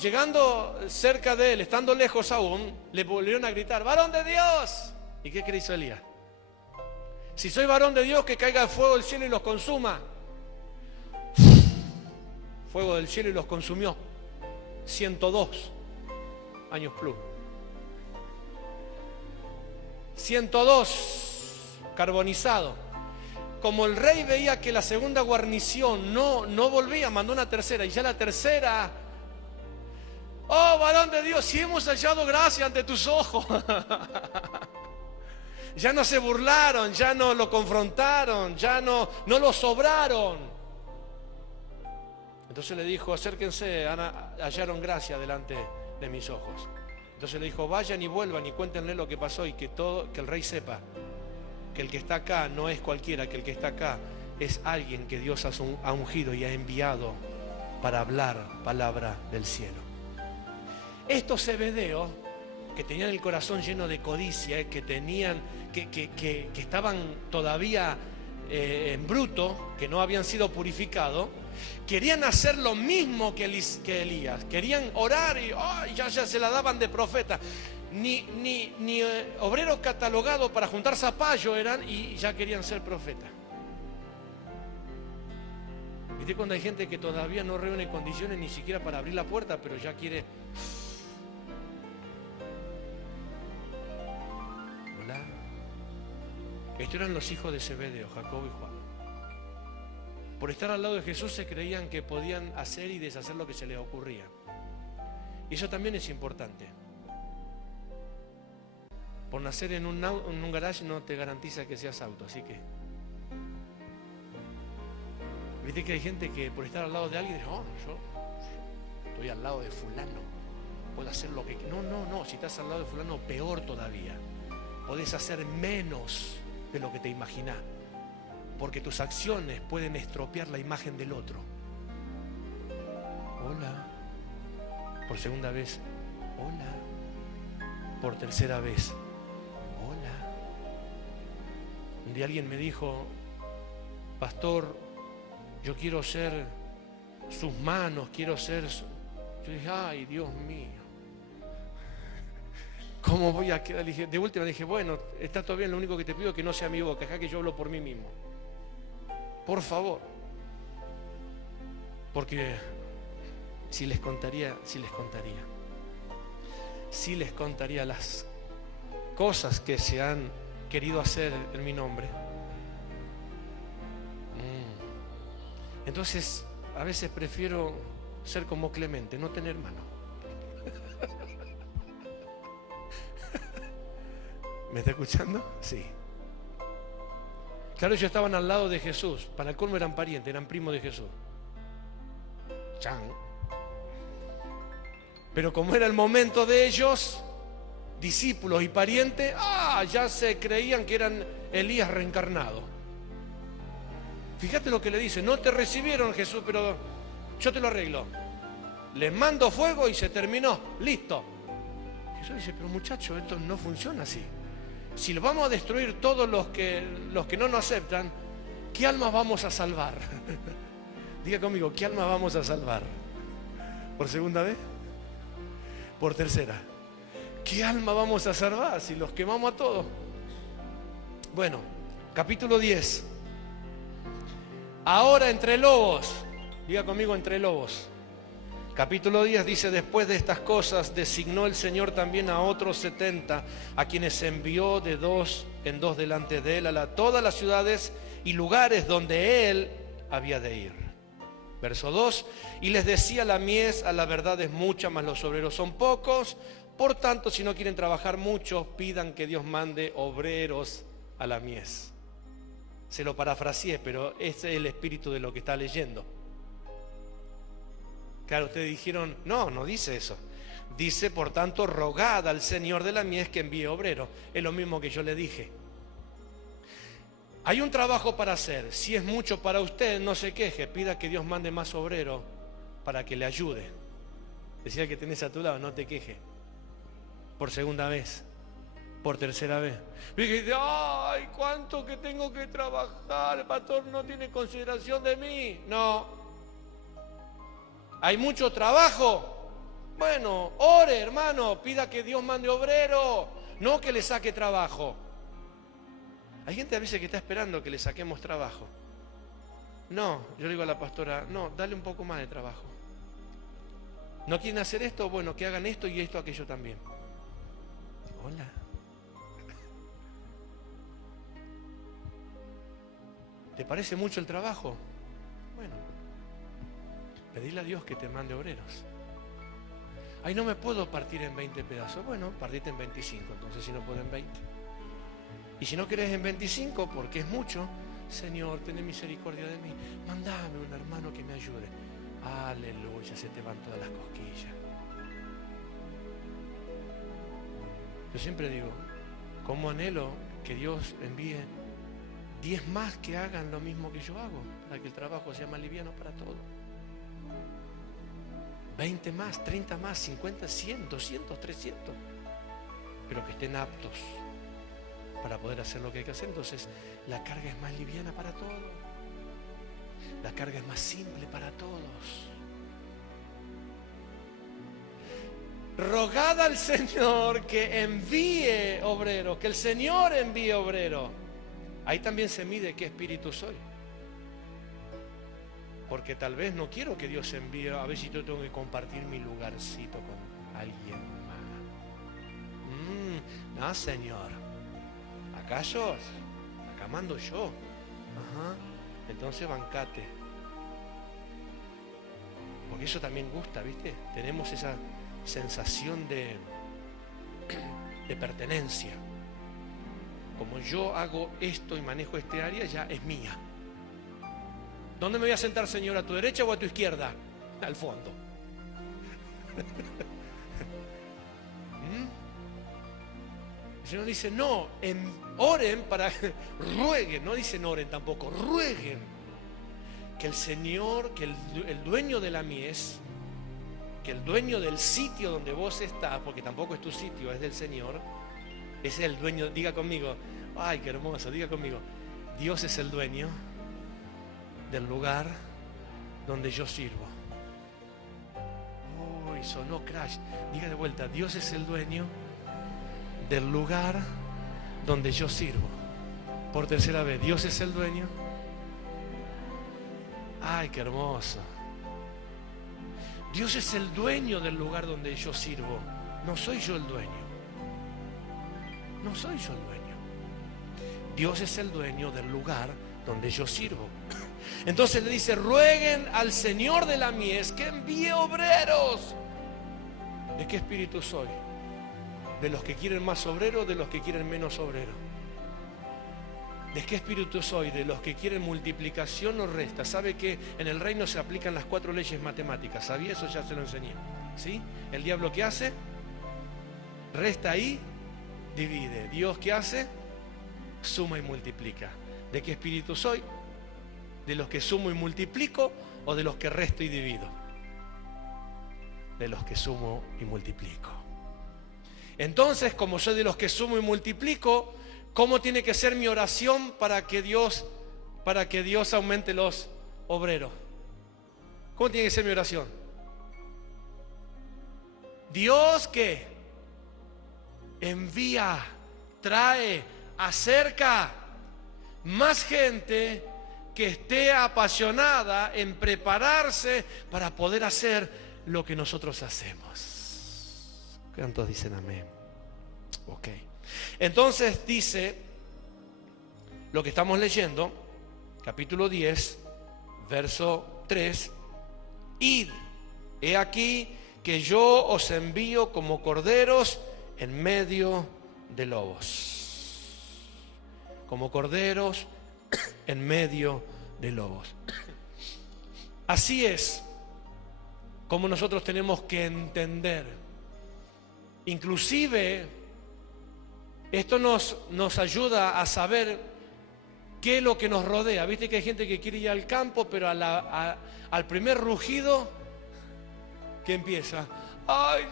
Llegando cerca de él, estando lejos aún, le volvieron a gritar: varón de Dios. ¿Y qué hizo Elías? Si soy varón de Dios, que caiga el fuego del cielo y los consuma. Fuego del cielo y los consumió. 102 años plus. 102 carbonizado. Como el rey veía que la segunda guarnición no volvía, mandó una tercera, y ya la tercera: oh, varón de Dios, si hemos hallado gracia ante tus ojos. Ya no se burlaron, ya no lo confrontaron, ya no lo sobraron. Entonces le dijo: acérquense, hallaron gracia delante de mis ojos. Entonces le dijo: vayan y vuelvan y cuéntenle lo que pasó, y que el rey sepa que el que está acá no es cualquiera, que el que está acá es alguien que Dios ha ungido y ha enviado para hablar palabra del cielo. Estos zebedeos, que tenían el corazón lleno de codicia, que estaban todavía en bruto, que no habían sido purificados, querían hacer lo mismo que Elías. Querían orar y ya se la daban de profeta. Ni obreros catalogados para juntar zapallo eran, y ya querían ser profetas. ¿Viste cuando hay gente que todavía no reúne condiciones ni siquiera para abrir la puerta, pero ya quiere? Hola. Estos eran los hijos de Zebedeo, Jacobo y Juan. Por estar al lado de Jesús se creían que podían hacer y deshacer lo que se les ocurría. Y eso también es importante. Por nacer en un garage no te garantiza que seas auto, así que... Viste que hay gente que por estar al lado de alguien dice: oh, yo estoy al lado de fulano, puedo hacer lo que... No, si estás al lado de fulano, peor todavía. Podés hacer menos de lo que te imaginás, porque tus acciones pueden estropear la imagen del otro. Hola. Por segunda vez: hola. Por tercera vez: hola. Un día alguien me dijo: pastor, yo quiero ser sus manos, quiero ser... Yo dije: ay, Dios mío, ¿cómo voy a quedar? De última dije: bueno, está todo bien, lo único que te pido es que no sea mi boca, acá que yo hablo por mí mismo. Por favor. Porque si les contaría las cosas que se han querido hacer en mi nombre. Entonces, a veces prefiero ser como Clemente, no tener mano. ¿Me está escuchando? Sí. Claro, ellos estaban al lado de Jesús. Para el colmo eran parientes, eran primos de Jesús. Chan. Pero como era el momento de ellos, discípulos y parientes, ya se creían que eran Elías reencarnado. Fíjate lo que le dice: no te recibieron, Jesús, pero yo te lo arreglo. Les mando fuego y se terminó. Listo. Jesús dice: pero muchachos, esto no funciona así. Si lo vamos a destruir todos los que no nos aceptan, ¿qué almas vamos a salvar? Diga conmigo: ¿qué almas vamos a salvar? ¿Por segunda vez? ¿Por tercera? ¿Qué alma vamos a salvar si los quemamos a todos? Bueno, capítulo 10. Ahora entre lobos, diga conmigo: entre lobos. Capítulo 10 dice: después de estas cosas designó el Señor también a otros 70, a quienes envió de dos en dos delante de él a todas las ciudades y lugares donde él había de ir. Verso 2: y les decía: la mies a la verdad es mucha, mas los obreros son pocos. Por tanto, si no quieren trabajar mucho, pidan que Dios mande obreros a la mies. Se lo parafraseé, pero ese es el espíritu de lo que está leyendo. Claro, ustedes dijeron: no dice eso. Dice: por tanto, rogad al Señor de la mies que envíe obreros. Es lo mismo que yo le dije. Hay un trabajo para hacer. Si es mucho para usted, no se queje. Pida que Dios mande más obreros para que le ayude. Decía que tenés a tu lado: no te queje. Por segunda vez, por tercera vez. Y dice: ay, cuánto que tengo que trabajar. El pastor no tiene consideración de mí. No. ¿Hay mucho trabajo? Bueno, ore, hermano, pida que Dios mande obrero, no que le saque trabajo. Hay gente a veces que está esperando que le saquemos trabajo. No, yo le digo a la pastora: no, dale un poco más de trabajo. ¿No quieren hacer esto? Bueno, que hagan esto y esto, aquello también. Hola. ¿Te parece mucho el trabajo? Bueno, pedirle a Dios que te mande obreros. Ay, no me puedo partir en 20 pedazos. Bueno, partite en 25, entonces, si no puedo en 20. Y si no querés en 25, porque es mucho, Señor, ten misericordia de mí. Mandame un hermano que me ayude. Aleluya, se te van todas las cosquillas. Yo siempre digo: ¿cómo anhelo que Dios envíe 10 más que hagan lo mismo que yo hago, para que el trabajo sea más liviano para todos? 20 más, 30 más, 50, 100, 200, 300, pero que estén aptos para poder hacer lo que hay que hacer. Entonces la carga es más liviana para todos, la carga es más simple para todos. Rogad al Señor que envíe obreros, que el Señor envíe obreros. Ahí también se mide qué espíritu soy. Porque tal vez no quiero que Dios envíe, a ver si yo tengo que compartir mi lugarcito con alguien más. No, Señor. Acá mando yo. Ajá. Entonces bancate. Porque eso también gusta, ¿viste? Tenemos esa sensación de pertenencia. Como yo hago esto y manejo este área, ya es mía. ¿Dónde me voy a sentar, Señor? ¿A tu derecha o a tu izquierda? Al fondo. El Señor dice: no, oren para, rueguen, no dicen oren tampoco, rueguen que el Señor, que el dueño de la mies, que el dueño del sitio donde vos estás, porque tampoco es tu sitio, es del Señor, es el dueño. Diga conmigo: ay, qué hermoso, diga conmigo: Dios es el dueño del lugar donde yo sirvo. Uy, sonó crash. Diga de vuelta: Dios es el dueño del lugar donde yo sirvo. Por tercera vez: Dios es el dueño. Ay, qué hermoso. Dios es el dueño del lugar donde yo sirvo. No soy yo el dueño. No soy yo el dueño. Dios es el dueño del lugar donde yo sirvo. Entonces le dice: rueguen al Señor de la mies que envíe obreros. ¿De qué espíritu soy? ¿De los que quieren más obreros o de los que quieren menos obreros? ¿De qué espíritu soy? ¿De los que quieren multiplicación o resta? ¿Sabe que en el reino se aplican las 4 leyes matemáticas? ¿Sabía eso? Ya se lo enseñé. ¿Sí? El diablo, ¿qué hace? Resta y divide. Dios, ¿qué hace? Suma y multiplica. ¿De qué espíritu soy? ¿De los que sumo y multiplico o de los que resto y divido? De los que sumo y multiplico. Entonces, como soy de los que sumo y multiplico, ¿cómo tiene que ser mi oración para que Dios aumente los obreros? ¿Cómo tiene que ser mi oración? Dios, ¿qué? Envía, trae, acerca más gente que esté apasionada en prepararse para poder hacer lo que nosotros hacemos. ¿Cuántos dicen amén? Ok. Entonces dice lo que estamos leyendo, capítulo 10, verso 3. Id, he aquí que yo os envío como corderos en medio de lobos. Como corderos en medio de lobos. Así es como nosotros tenemos que entender. Inclusive, esto nos ayuda a saber qué es lo que nos rodea. Viste que hay gente que quiere ir al campo, pero al primer rugido, ¿qué empieza? Ay,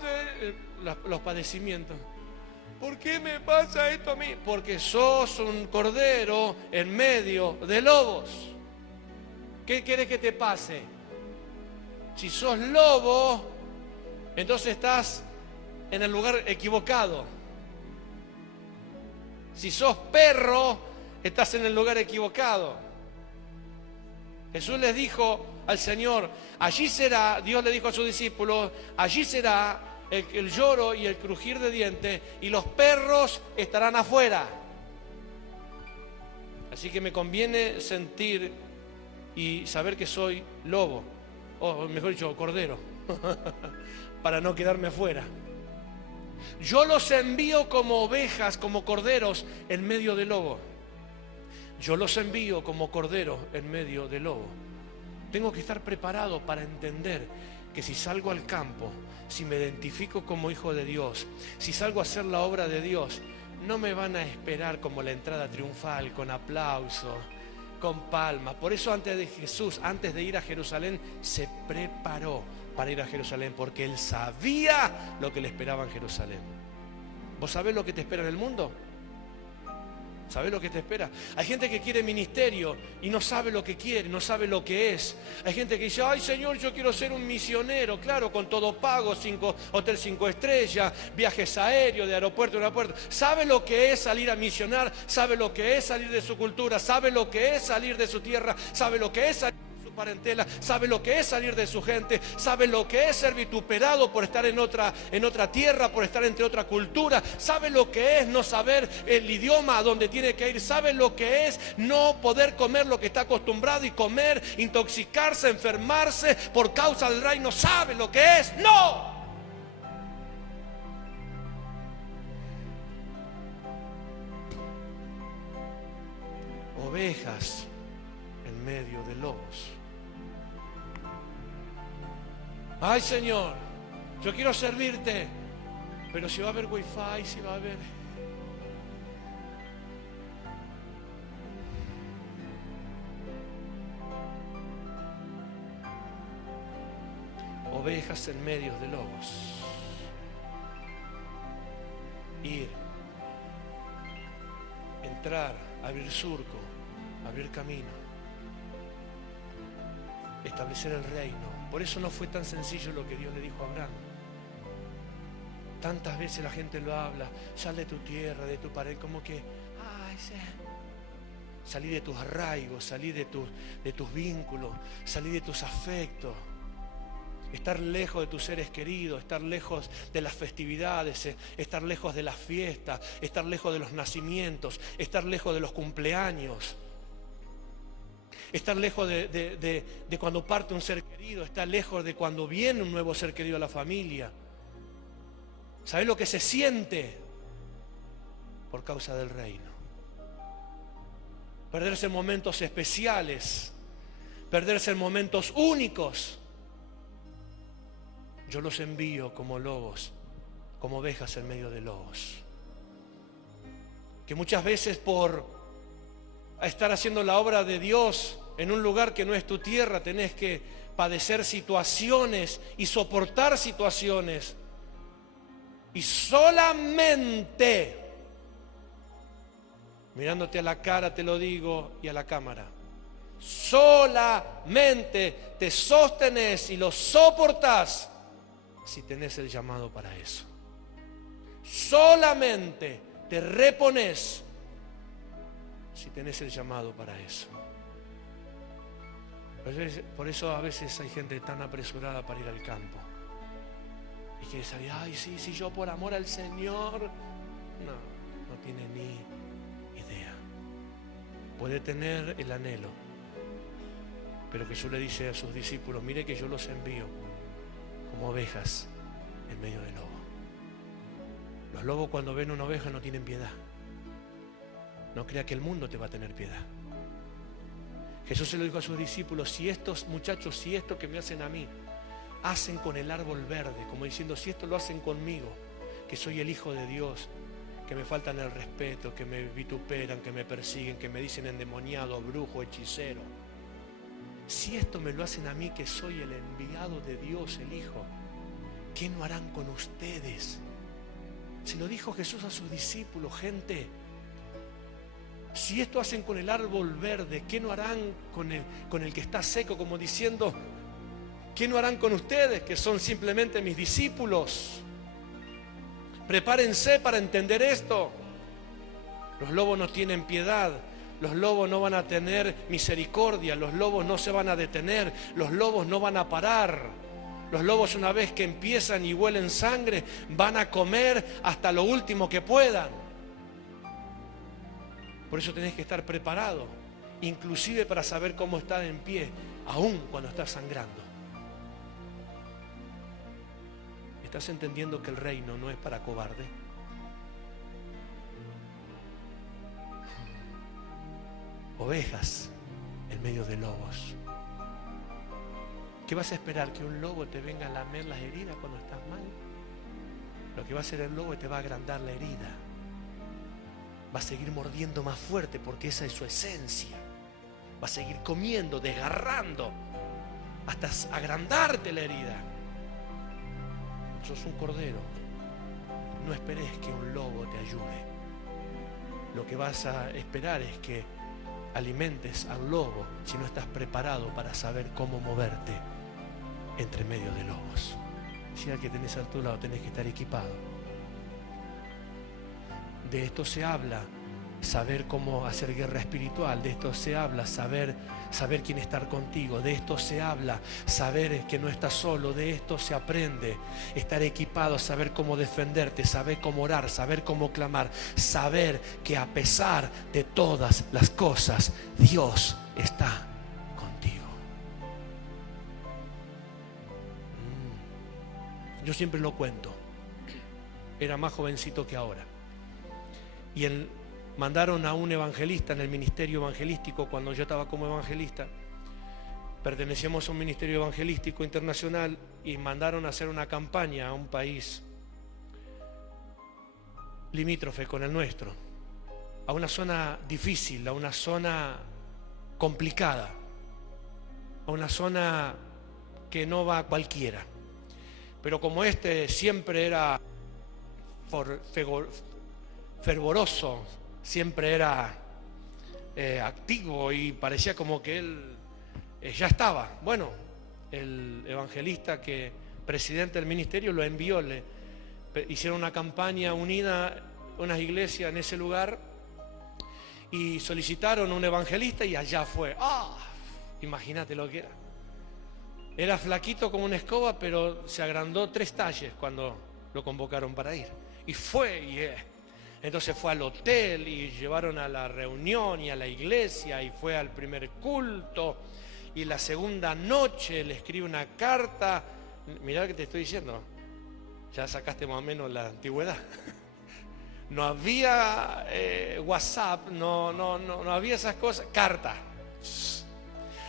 los padecimientos. ¿Por qué me pasa esto a mí? Porque sos un cordero en medio de lobos. ¿Qué quieres que te pase? Si sos lobo, entonces estás en el lugar equivocado. Si sos perro, estás en el lugar equivocado. Jesús les dijo al Señor, allí será, Dios le dijo a sus discípulos, allí será el lloro y el crujir de dientes, y los perros estarán afuera. Así que me conviene sentir y saber que soy lobo, o mejor dicho, cordero, para no quedarme afuera. Yo los envío como ovejas, como corderos en medio de lobo. Yo los envío como corderos en medio de lobo. Tengo que estar preparado para entender que si salgo al campo, si me identifico como hijo de Dios, si salgo a hacer la obra de Dios, no me van a esperar como la entrada triunfal, con aplausos, con palmas. Por eso antes de Jesús, antes de ir a Jerusalén, se preparó para ir a Jerusalén, porque Él sabía lo que le esperaba en Jerusalén. ¿Vos sabés lo que te espera en el mundo? ¿Sabés lo que te espera? Hay gente que quiere ministerio y no sabe lo que quiere, no sabe lo que es. Hay gente que dice, ay Señor, yo quiero ser un misionero, claro, con todo pago, hotel 5 estrellas, viajes aéreos, de aeropuerto a aeropuerto. ¿Sabe lo que es salir a misionar? ¿Sabe lo que es salir de su cultura? ¿Sabe lo que es salir de su tierra? ¿Sabe lo que es salir de su parentela? ¿Sabe lo que es salir de su gente? ¿Sabe lo que es ser vituperado por estar en otra tierra, por estar entre otra cultura? ¿Sabe lo que es no saber el idioma a donde tiene que ir? ¿Sabe lo que es no poder comer lo que está acostumbrado y comer, intoxicarse, enfermarse por causa del reino? ¿Sabe lo que es? ¡No! Ovejas en medio de lobos. Ay Señor, yo quiero servirte, pero si va a haber wifi, si va a haber... Ovejas en medio de lobos. Ir, entrar, abrir surco, abrir camino, establecer el reino. Por eso no fue tan sencillo lo que Dios le dijo a Abraham. Tantas veces la gente lo habla, sal de tu tierra, de tu pared, como que, ay, salí de tus arraigos, salí de tus vínculos, salí de tus afectos. Estar lejos de tus seres queridos, estar lejos de las festividades, estar lejos de las fiestas, estar lejos de los nacimientos, estar lejos de los cumpleaños. Estar lejos de cuando parte un ser querido, estar lejos de cuando viene un nuevo ser querido a la familia. ¿Sabés lo que se siente? Por causa del reino. Perderse en momentos especiales, perderse en momentos únicos. Yo los envío como lobos, como ovejas en medio de lobos. Que muchas veces por estar haciendo la obra de Dios en un lugar que no es tu tierra, tenés que padecer situaciones y soportar situaciones. Y solamente, mirándote a la cara te lo digo y a la cámara, solamente te sostenés y lo soportás si tenés el llamado para eso. Solamente te repones si tenés el llamado para eso. Por eso a veces hay gente tan apresurada para ir al campo. Y quiere salir, ay, sí, sí, yo por amor al Señor. No tiene ni idea. Puede tener el anhelo, pero Jesús le dice a sus discípulos, mire que yo los envío como ovejas en medio del lobo. Los lobos cuando ven una oveja no tienen piedad. No crea que el mundo te va a tener piedad. Jesús se lo dijo a sus discípulos, si estos muchachos, si esto que me hacen a mí, hacen con el árbol verde, como diciendo, si esto lo hacen conmigo, que soy el Hijo de Dios, que me faltan el respeto, que me vituperan, que me persiguen, que me dicen endemoniado, brujo, hechicero. Si esto me lo hacen a mí, que soy el enviado de Dios, el Hijo, ¿qué no harán con ustedes? Se lo dijo Jesús a sus discípulos, gente. Si esto hacen con el árbol verde, ¿qué no harán con el que está seco? Como diciendo, ¿qué no harán con ustedes, que son simplemente mis discípulos? Prepárense para entender esto. Los lobos no tienen piedad. Los lobos no van a tener misericordia. Los lobos no se van a detener. Los lobos no van a parar. Los lobos, una vez que empiezan y huelen sangre, van a comer hasta lo último que puedan. Por eso tenés que estar preparado, inclusive para saber cómo estar en pie, aún cuando estás sangrando. ¿Estás entendiendo que el reino no es para cobarde? Ovejas en medio de lobos. ¿Qué vas a esperar? ¿Que un lobo te venga a lamer las heridas cuando estás mal? Lo que va a hacer el lobo es te va a agrandar la herida. Va a seguir mordiendo más fuerte porque esa es su esencia. Va a seguir comiendo, desgarrando, hasta agrandarte la herida. Sos un cordero. No esperes que un lobo te ayude. Lo que vas a esperar es que alimentes al lobo si no estás preparado para saber cómo moverte entre medio de lobos. Si al que tenés a tu lado tenés que estar equipado. De esto se habla, saber cómo hacer guerra espiritual. De esto se habla, saber quién estar contigo. De esto se habla, saber que no estás solo. De esto se aprende, estar equipado, saber cómo defenderte, saber cómo orar, saber cómo clamar, saber que a pesar de todas las cosas, Dios está contigo. Yo siempre lo cuento. Era más jovencito que ahora. Y mandaron a un evangelista en el ministerio evangelístico. Cuando yo estaba como evangelista, pertenecíamos a un ministerio evangelístico internacional y mandaron a hacer una campaña a un país limítrofe con el nuestro, a una zona difícil, a una zona complicada, a una zona que no va a cualquiera. Pero como este siempre era fervoroso, siempre era activo y parecía como que él ya estaba. Bueno, el evangelista presidente del ministerio lo envió, hicieron una campaña unida, unas iglesias en ese lugar y solicitaron un evangelista y allá fue. Imagínate lo que era. Era flaquito como una escoba, pero se agrandó 3 talles cuando lo convocaron para ir. Y fue, entonces fue al hotel y llevaron a la reunión y a la iglesia y fue al primer culto y la segunda noche le escribe una carta. Mirá lo que te estoy diciendo, ya sacaste más o menos la antigüedad. No había WhatsApp, no había esas cosas, carta.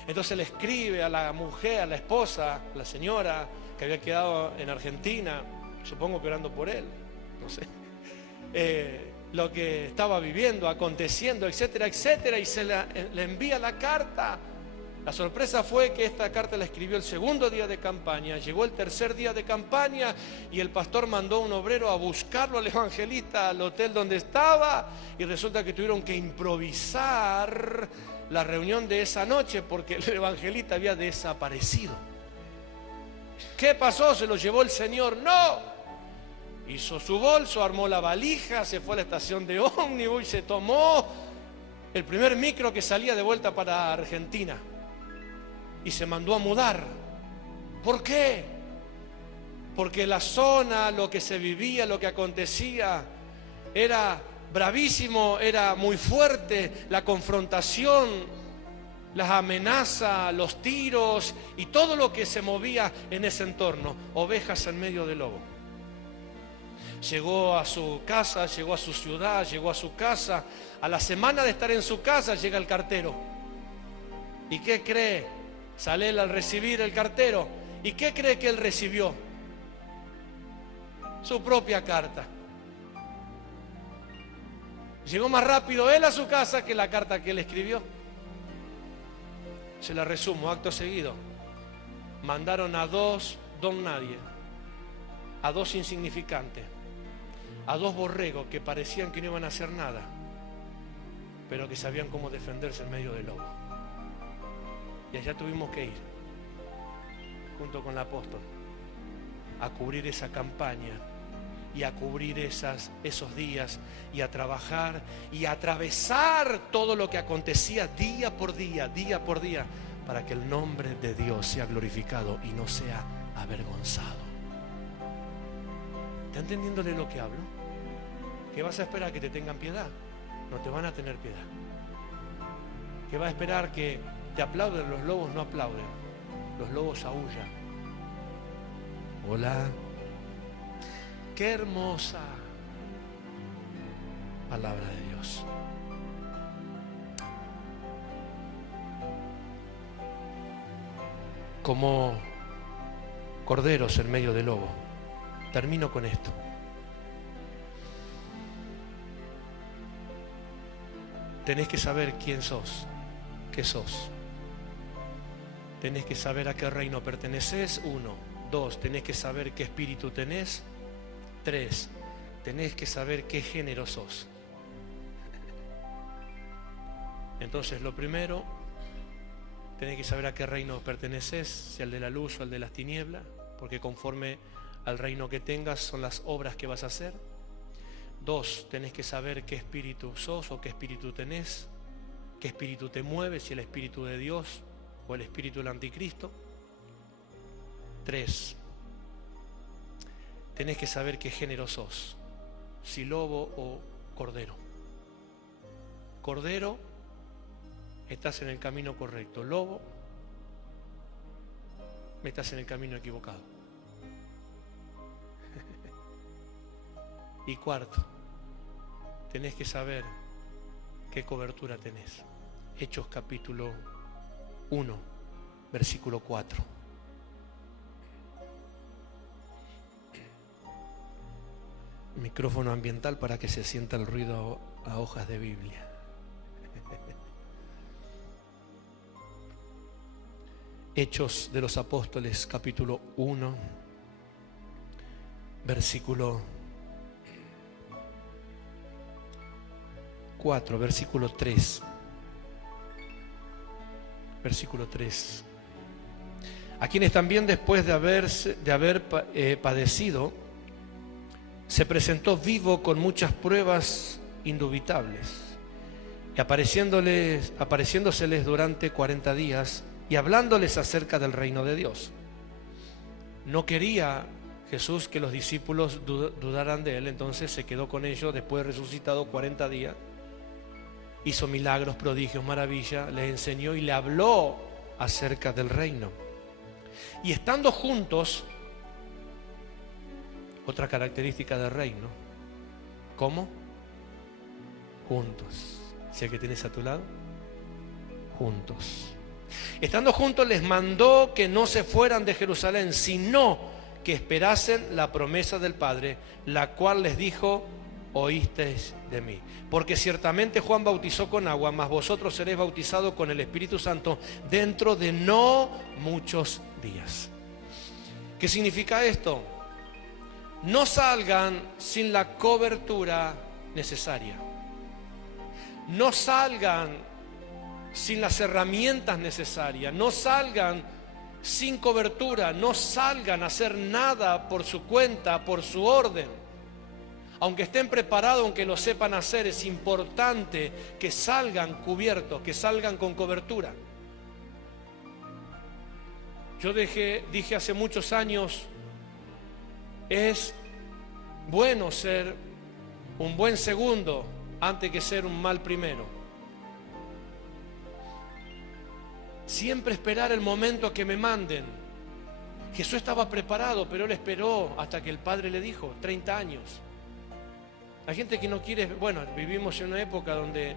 Entonces le escribe a la mujer, a la esposa, la señora que había quedado en Argentina, supongo que orando por él, no sé. Lo que estaba viviendo, aconteciendo, etcétera, etcétera, y le envía la carta. La sorpresa fue que esta carta la escribió el segundo día de campaña, llegó el tercer día de campaña y el pastor mandó a un obrero a buscarlo al evangelista al hotel donde estaba y resulta que tuvieron que improvisar la reunión de esa noche porque el evangelista había desaparecido. ¿Qué pasó? ¿Se lo llevó el Señor? ¡No! Hizo su bolso, armó la valija, se fue a la estación de ómnibus y se tomó el primer micro que salía de vuelta para Argentina y se mandó a mudar. ¿Por qué? porque la zona, lo que se vivía, lo que acontecía, era bravísimo, era muy fuerte, la confrontación, las amenazas, los tiros y todo lo que se movía en ese entorno. Ovejas en medio de lobo. Llegó a su casa, llegó a su ciudad, llegó a su casa. A la semana de estar en su casa llega el cartero. ¿Y qué cree? Sale él al recibir el cartero. ¿Y qué cree que él recibió? Su propia carta. Llegó más rápido él a su casa que la carta que él escribió. Se la resumo, acto seguido. Mandaron a dos don nadie, a dos insignificantes, a dos borregos que parecían que no iban a hacer nada, pero que sabían cómo defenderse en medio del lobo. Y allá tuvimos que ir, junto con el apóstol, a cubrir esa campaña y a cubrir esos días y a trabajar y a atravesar todo lo que acontecía día por día, para que el nombre de Dios sea glorificado y no sea avergonzado. ¿Está entendiéndole lo que hablo? ¿Qué vas a esperar? ¿Que te tengan piedad? No te van a tener piedad. ¿Qué vas a esperar? ¿Que te aplauden? Los lobos no aplauden, los lobos aúllan. Hola. Qué hermosa palabra de Dios. Como corderos en medio del lobo. Termino con esto. Tenés que saber quién sos, qué sos. Tenés que saber a qué reino perteneces, 1. 2, tenés que saber qué espíritu tenés. 3, tenés que saber qué género sos. Entonces, lo primero, tenés que saber a qué reino perteneces, si al de la luz o al de las tinieblas, porque conforme al reino que tengas son las obras que vas a hacer. 2, tenés que saber qué espíritu sos o qué espíritu tenés, qué espíritu te mueve, si el espíritu de Dios o el espíritu del anticristo. 3, tenés que saber qué género sos, si lobo o cordero. Cordero, estás en el camino correcto. Lobo, estás en el camino equivocado. Y 4, tenés que saber qué cobertura tenés. Hechos capítulo 1, versículo 4. Micrófono ambiental para que se sienta el ruido a hojas de Biblia. Hechos de los Apóstoles, capítulo 1, versículo 4, versículo 3. Versículo 3. A quienes también después de haber padecido, se presentó vivo con muchas pruebas indubitables, y apareciéndoseles durante 40 días y hablándoles acerca del reino de Dios. No quería Jesús que los discípulos dudaran de él, entonces se quedó con ellos después de resucitado 40 días, hizo milagros, prodigios, maravillas, les enseñó y le habló acerca del reino. Y estando juntos, otra característica del reino, ¿cómo? Juntos. ¿Sí que tienes a tu lado? Juntos. Estando juntos les mandó que no se fueran de Jerusalén, sino que esperasen la promesa del Padre, la cual les dijo: oísteis de mí. Porque ciertamente Juan bautizó con agua, mas vosotros seréis bautizados con el Espíritu Santo dentro de no muchos días. ¿Qué significa esto? No salgan sin la cobertura necesaria. No salgan sin las herramientas necesarias. No salgan sin cobertura. No salgan a hacer nada por su cuenta, por su orden. Aunque estén preparados, aunque lo sepan hacer, es importante que salgan cubiertos, que salgan con cobertura. Yo dije hace muchos años Es bueno ser un buen segundo antes que ser un mal primero. Siempre esperar el momento que me manden. Jesús estaba preparado, pero él esperó hasta que el Padre le dijo, 30 años. Hay gente que no quiere, bueno, vivimos en una época donde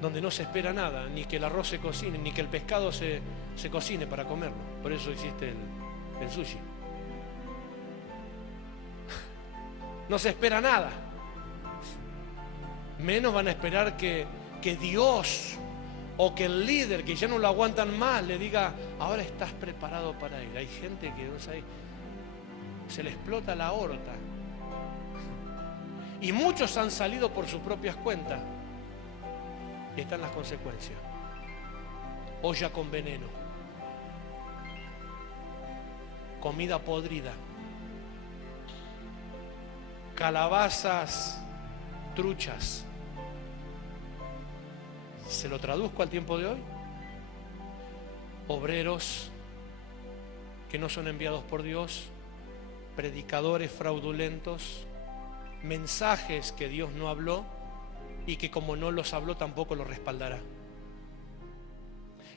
no se espera nada, ni que el arroz se cocine, ni que el pescado se cocine para comerlo. Por eso existe el sushi. No se espera nada. Menos van a esperar que Dios o que el líder, que ya no lo aguantan más, le diga, ahora estás preparado para ir. Hay gente que no sabe, se le explota la aorta. Y muchos han salido por sus propias cuentas. Y están las consecuencias. Olla con veneno. Comida podrida. Calabazas truchas. ¿Se lo traduzco al tiempo de hoy? Obreros que no son enviados por Dios, predicadores fraudulentos, mensajes que Dios no habló y que como no los habló tampoco los respaldará.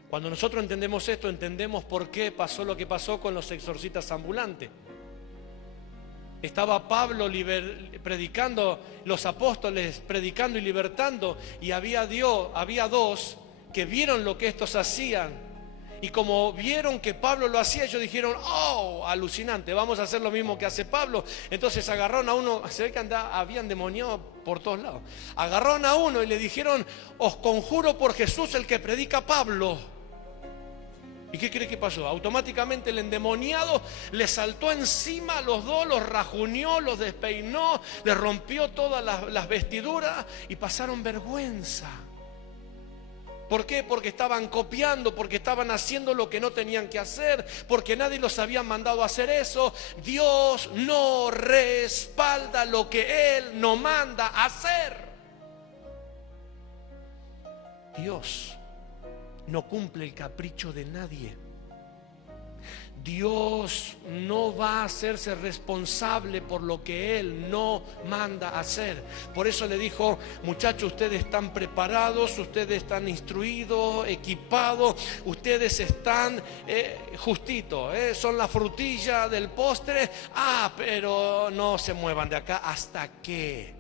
Cuando nosotros entendemos esto, entendemos por qué pasó lo que pasó con los exorcistas ambulantes. Estaba Pablo predicando, los apóstoles predicando y libertando, y había dos que vieron lo que estos hacían, y como vieron que Pablo lo hacía, ellos dijeron, oh, alucinante, vamos a hacer lo mismo que hace Pablo. Entonces agarraron a uno, se ve que habían demoniado por todos lados, agarraron a uno y le dijeron, os conjuro por Jesús el que predica Pablo. ¿Y qué cree que pasó? Automáticamente el endemoniado le saltó encima a los dos, los rajuñó, los despeinó, les rompió todas las vestiduras y pasaron vergüenza. ¿Por qué? Porque estaban copiando, porque estaban haciendo lo que no tenían que hacer, porque nadie los había mandado a hacer eso. Dios no respalda lo que Él no manda a hacer. Dios no cumple el capricho de nadie. Dios no va a hacerse responsable por lo que Él no manda a hacer. Por eso le dijo, muchachos, ustedes están preparados, ustedes están instruidos, equipados, ustedes están justitos, son la frutilla del postre. Pero no se muevan de acá hasta que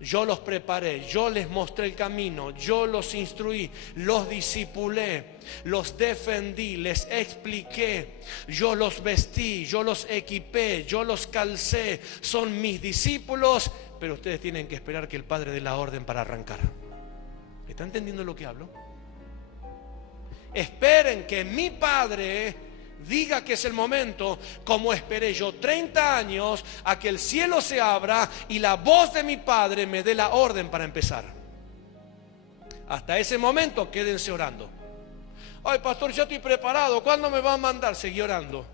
yo los preparé, yo les mostré el camino, yo los instruí, los discipulé, los defendí, les expliqué, yo los vestí, yo los equipé, yo los calcé, son mis discípulos, pero ustedes tienen que esperar que el Padre dé la orden para arrancar. ¿Está entendiendo lo que hablo? Esperen que mi Padre diga que es el momento, como esperé yo 30 años a que el cielo se abra y la voz de mi Padre me dé la orden para empezar. Hasta ese momento quédense orando. Ay, pastor, ya estoy preparado, ¿cuándo me va a mandar? Seguí orando.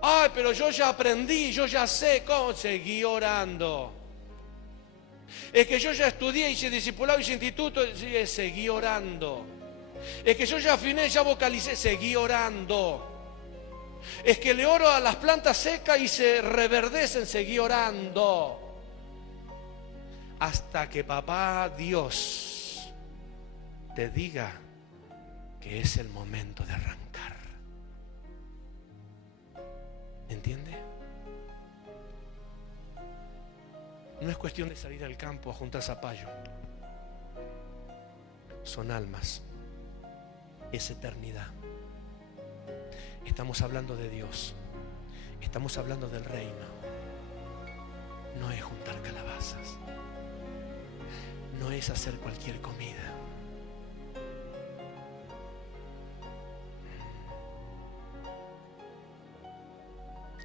Ay, pero yo ya aprendí, yo ya sé cómo. Seguí orando. Es que yo ya estudié, hice discipulado, hice instituto. Seguí orando. Es que yo ya afiné, ya vocalicé, seguí orando. Es que le oro a las plantas secas y se reverdecen, seguí orando. Hasta que papá Dios te diga que es el momento de arrancar. ¿Entiende? No es cuestión de salir al campo a juntar zapallo. Son almas. Es eternidad. Estamos hablando de Dios. Estamos hablando del reino. No es juntar calabazas. No es hacer cualquier comida.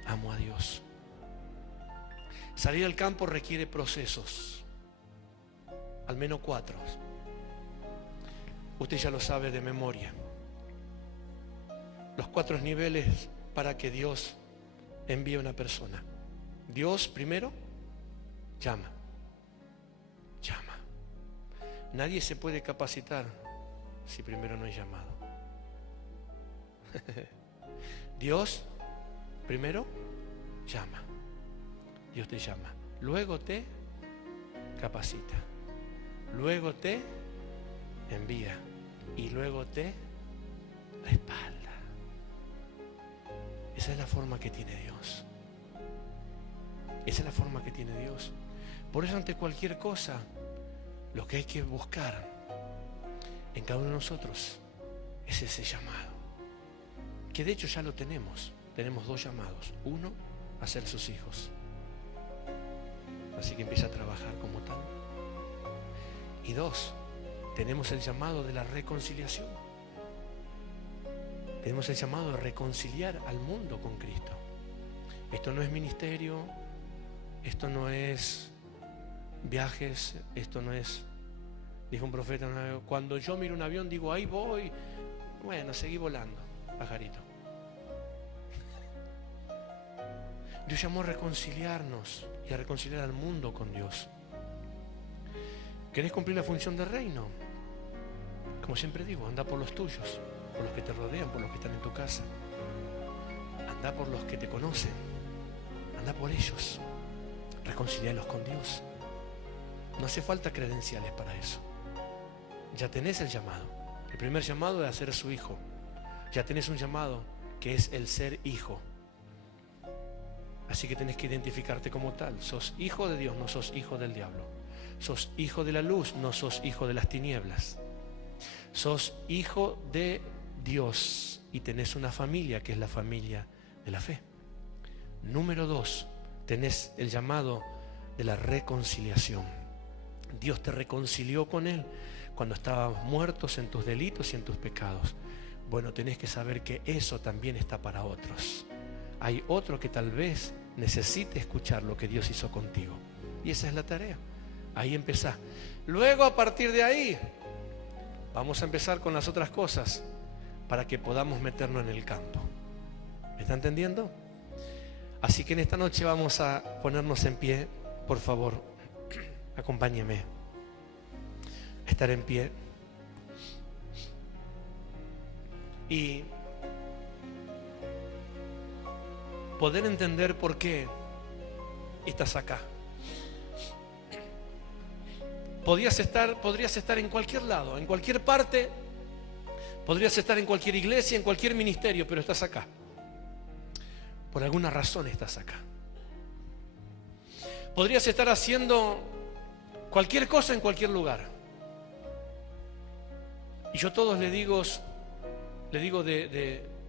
Amo a Dios. Salir al campo requiere procesos. Al menos 4. Usted ya lo sabe de memoria. Los 4 niveles para que Dios envíe a una persona. Dios primero llama. Nadie se puede capacitar si primero no hay llamado. Dios primero llama. Dios te llama. Luego te capacita. Luego te envía. Y luego te respalda. Esa es la forma que tiene Dios. Esa es la forma que tiene Dios. Por eso ante cualquier cosa, lo que hay que buscar en cada uno de nosotros es ese llamado. Que de hecho ya lo tenemos. Tenemos 2 llamados. 1, a ser sus hijos. Así que empieza a trabajar como tal. Y 2, tenemos el llamado de la reconciliación. Tenemos el llamado de reconciliar al mundo con Cristo. Esto no es ministerio, esto no es viajes, esto no es, dijo un profeta una vez, cuando yo miro un avión digo, ahí voy, bueno, seguí volando, pajarito. Dios llamó a reconciliarnos y a reconciliar al mundo con Dios. ¿Querés cumplir la función del reino? Como siempre digo, anda por los tuyos, por los que te rodean, por los que están en tu casa. Anda por los que te conocen. Anda por ellos. Reconciliarlos con Dios. No hace falta credenciales para eso. Ya tenés el llamado. El primer llamado es a ser su hijo. Ya tenés un llamado que es el ser hijo. Así que tenés que identificarte como tal. Sos hijo de Dios, no sos hijo del diablo. Sos hijo de la luz, no sos hijo de las tinieblas. Sos hijo de Dios y tenés una familia que es la familia de la fe. Número 2, tenés el llamado de la reconciliación. Dios te reconcilió con Él cuando estabas muertos en tus delitos y en tus pecados. Bueno, tenés que saber que eso también está para otros. Hay otro que tal vez necesite escuchar lo que Dios hizo contigo. Y esa es la tarea. Ahí empezá. Luego, a partir de ahí, vamos a empezar con las otras cosas para que podamos meternos en el campo. ¿Me está entendiendo? Así que en esta noche vamos a ponernos en pie. Por favor, acompáñeme a estar en pie. Y poder entender por qué estás acá. Podrías estar en cualquier lado, en cualquier parte, podrías estar en cualquier iglesia, en cualquier ministerio, pero estás acá. Por alguna razón estás acá. Podrías estar haciendo cualquier cosa en cualquier lugar. Y yo a todos le digo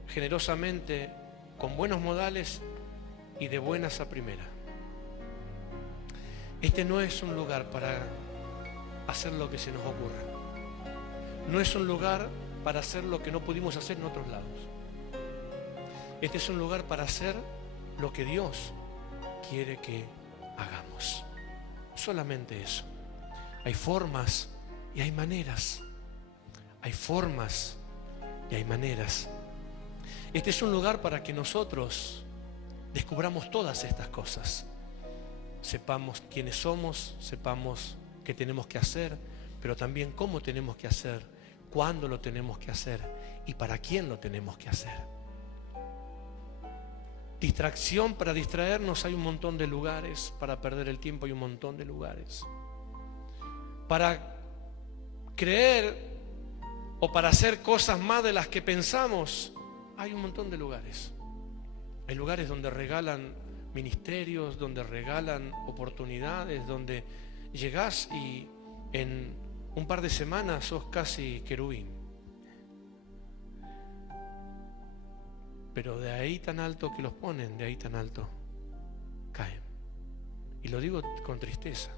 generosamente, con buenos modales y de buenas a primera. Este no es un lugar para hacer lo que se nos ocurra. No es un lugar para hacer lo que no pudimos hacer en otros lados. Este es un lugar para hacer lo que Dios quiere que hagamos. Solamente eso. Hay formas y hay maneras. Hay formas y hay maneras. Este es un lugar para que nosotros descubramos todas estas cosas. Sepamos quiénes somos, sepamos qué tenemos que hacer, pero también cómo tenemos que hacer, cuándo lo tenemos que hacer y para quién lo tenemos que hacer. Distracción, para distraernos hay un montón de lugares, para perder el tiempo hay un montón de lugares. Para creer o para hacer cosas más de las que pensamos, hay un montón de lugares. Hay lugares donde regalan ministerios, donde regalan oportunidades, donde llegás y en un par de semanas sos casi querubín. Pero de ahí tan alto que los ponen, de ahí tan alto caen. Y lo digo con tristeza.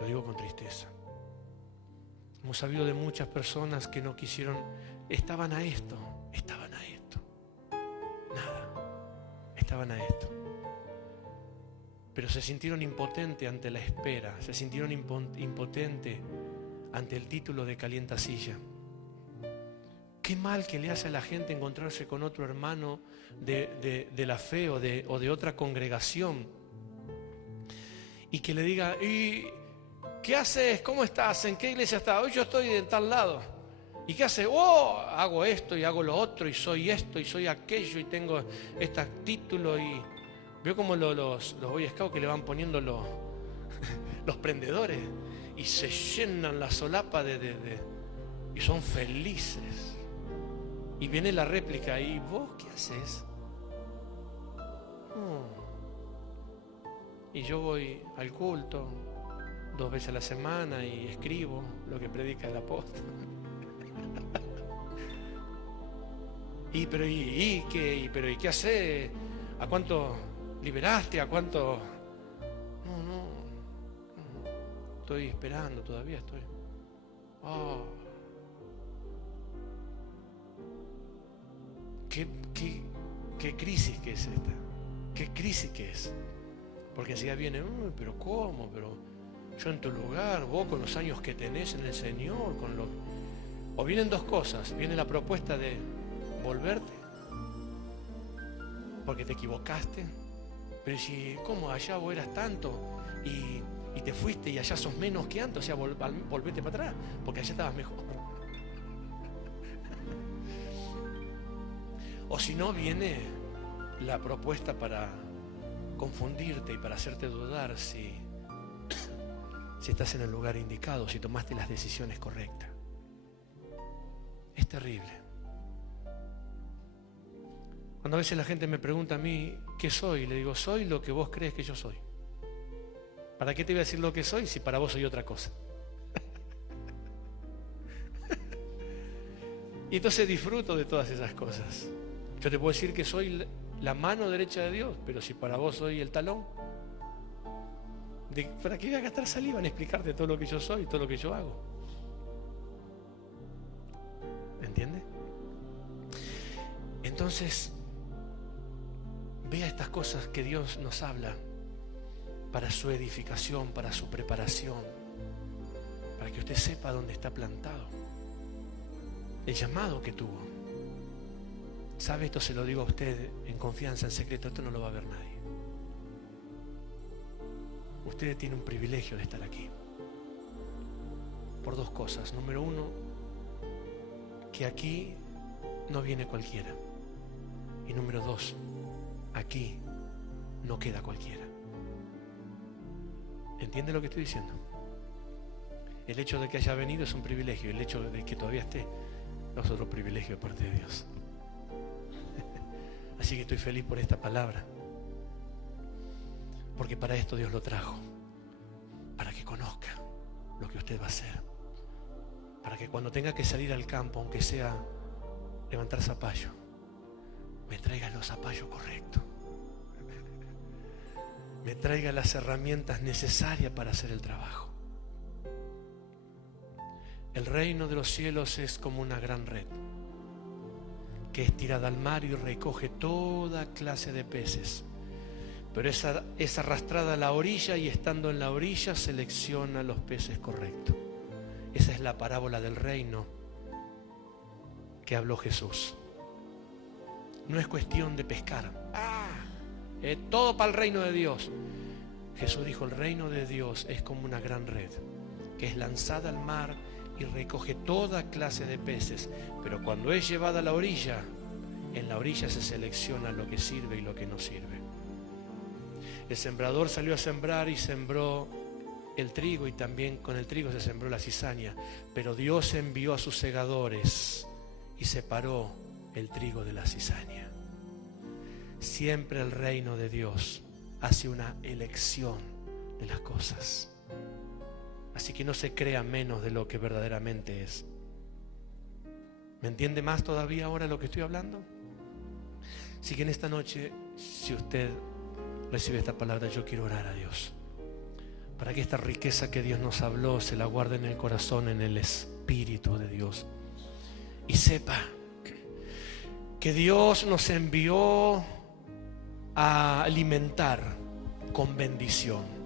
Lo digo con tristeza. Hemos sabido de muchas personas que no quisieron, estaban a esto, nada, estaban a esto. Pero se sintieron impotentes ante la espera, se sintieron impotentes ante el título de calientasilla. Qué mal que le hace a la gente encontrarse con otro hermano de la fe o de otra congregación y que le diga, ¿y qué haces? ¿Cómo estás? ¿En qué iglesia estás? Hoy yo estoy de tal lado. ¿Y qué hace? Oh, hago esto y hago lo otro y soy esto y soy aquello y tengo este título. Y veo como los Boy Scouts que le van poniendo los prendedores y se llenan la solapa y son felices. Y viene la réplica: ¿y vos qué haces? Y yo voy al culto 2 veces a la semana y escribo lo que predica el apóstol. ¿Pero qué haces? ¿A cuánto liberaste? ¿A cuánto? No. Estoy esperando todavía, estoy. ¿Qué crisis que es esta? ¿Qué crisis que es? Porque enseguida viene: pero ¿cómo? Pero yo en tu lugar, vos con los años que tenés en el Señor, O vienen 2 cosas. Viene la propuesta de volverte porque te equivocaste. Pero si, ¿cómo? Allá vos eras tanto y te fuiste y allá sos menos que antes. O sea, volvete para atrás porque allá estabas mejor. O si no, viene la propuesta para confundirte y para hacerte dudar si estás en el lugar indicado, si tomaste las decisiones correctas. Es terrible. Cuando a veces la gente me pregunta a mí qué soy, le digo: soy lo que vos crees que yo soy. ¿Para qué te voy a decir lo que soy si para vos soy otra cosa? Y entonces disfruto de todas esas cosas. Yo te puedo decir que soy la mano derecha de Dios, pero si para vos soy el talón, ¿para qué voy a gastar saliva en explicarte todo lo que yo soy, todo lo que yo hago? ¿Entiendes? Entonces, vea estas cosas que Dios nos habla para su edificación, para su preparación, para que usted sepa dónde está plantado, el llamado que tuvo. ¿Sabe? Esto se lo digo a usted en confianza, en secreto. Esto no lo va a ver nadie. Usted tiene un privilegio de estar aquí por 2 cosas. Número 1, que aquí no viene cualquiera. Y número 2, aquí no queda cualquiera. ¿Entiende lo que estoy diciendo? El hecho de que haya venido es un privilegio. El hecho de que todavía esté es otro privilegio de parte de Dios. Así que estoy feliz por esta palabra, porque para esto Dios lo trajo, para que conozca lo que usted va a hacer, para que cuando tenga que salir al campo, aunque sea levantar zapallo, me traiga los zapallos correctos, me traiga las herramientas necesarias para hacer el trabajo. El reino de los cielos es como una gran red que es tirada al mar y recoge toda clase de peces, pero es arrastrada a la orilla y estando en la orilla selecciona los peces correctos. Esa es la parábola del reino que habló Jesús. No es cuestión de pescar. Todo para el reino de Dios. Jesús dijo: el reino de Dios es como una gran red que es lanzada al mar y recoge toda clase de peces, pero cuando es llevada a la orilla, en la orilla se selecciona lo que sirve y lo que no sirve. El sembrador salió a sembrar y sembró el trigo, y también con el trigo se sembró la cizaña, pero Dios envió a sus segadores y separó el trigo de la cizaña. Siempre el reino de Dios hace una elección de las cosas. Así que no se crea menos de lo que verdaderamente es. ¿Me entiende más todavía ahora lo que estoy hablando? Así que en esta noche, si usted recibe esta palabra, yo quiero orar a Dios para que esta riqueza que Dios nos habló se la guarde en el corazón, en el Espíritu de Dios, y sepa que Dios nos envió a alimentar con bendición,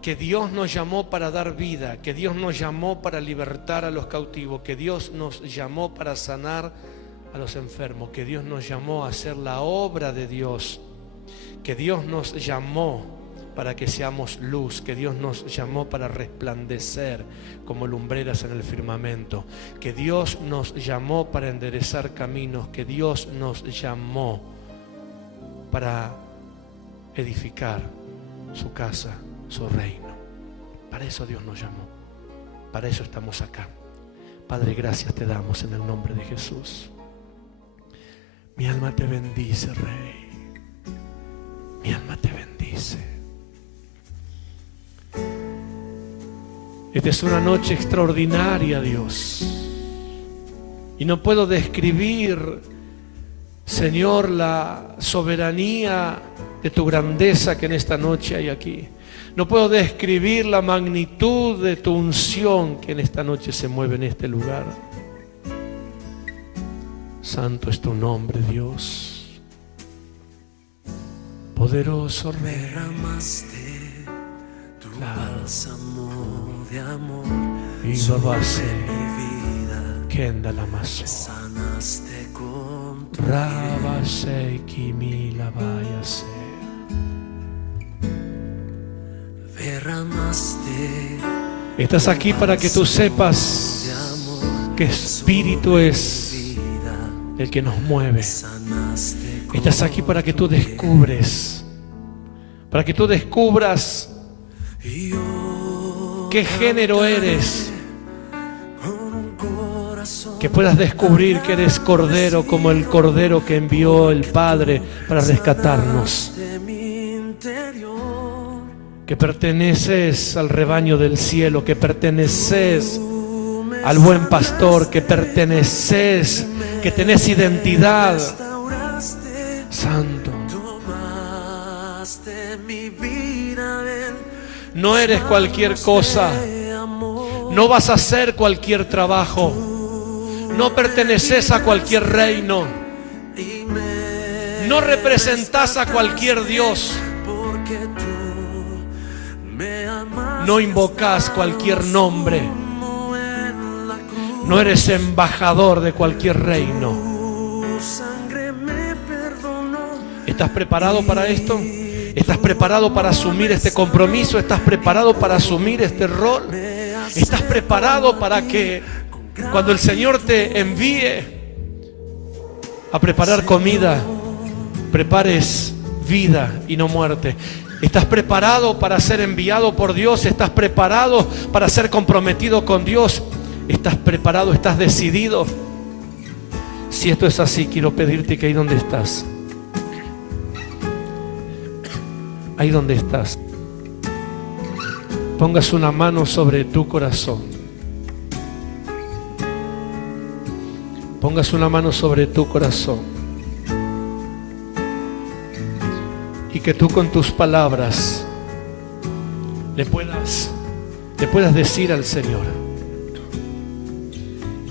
que Dios nos llamó para dar vida, que Dios nos llamó para libertar a los cautivos, que Dios nos llamó para sanar a los enfermos, que Dios nos llamó a hacer la obra de Dios, que Dios nos llamó para que seamos luz, que Dios nos llamó para resplandecer como lumbreras en el firmamento, que Dios nos llamó para enderezar caminos, que Dios nos llamó para edificar su casa, su reino. Para eso Dios nos llamó, para eso estamos acá. Padre, gracias te damos en el nombre de Jesús. Mi alma te bendice, Rey. Mi alma te bendice. Esta es una noche extraordinaria, Dios. Y no puedo describir, Señor, la soberanía de tu grandeza que en esta noche hay aquí. No puedo describir la magnitud de tu unción que en esta noche se mueve en este lugar. Santo es tu nombre, Dios. Poderoso Rey. Derramaste tu bálsamo de amor sobre mi vida. Kenda la maso. Me sanaste con tu Rabase Kimila Vayase. derramaste. Estás aquí para que tú sepas que Espíritu es el que nos mueve. Estás aquí para que tú descubras qué género eres, que puedas descubrir que eres cordero como el cordero que envió el Padre para rescatarnos, que perteneces al rebaño del cielo, que perteneces al buen pastor, que perteneces, que tenés identidad. Santo, no eres cualquier cosa, no vas a hacer cualquier trabajo, no perteneces a cualquier reino, no representás a cualquier Dios, no invocás cualquier nombre, no eres embajador de cualquier reino. ¿Estás preparado para esto? ¿Estás preparado para asumir este compromiso? ¿Estás preparado para asumir este rol? ¿Estás preparado para que cuando el Señor te envíe a preparar comida, prepares vida y no muerte? ¿Estás preparado para ser enviado por Dios? ¿Estás preparado para ser comprometido con Dios? ¿Estás preparado? ¿Estás decidido? Si esto es así, quiero pedirte que ahí donde estás, pongas una mano sobre tu corazón. Pongas una mano sobre tu corazón. Y que tú con tus palabras le puedas decir al Señor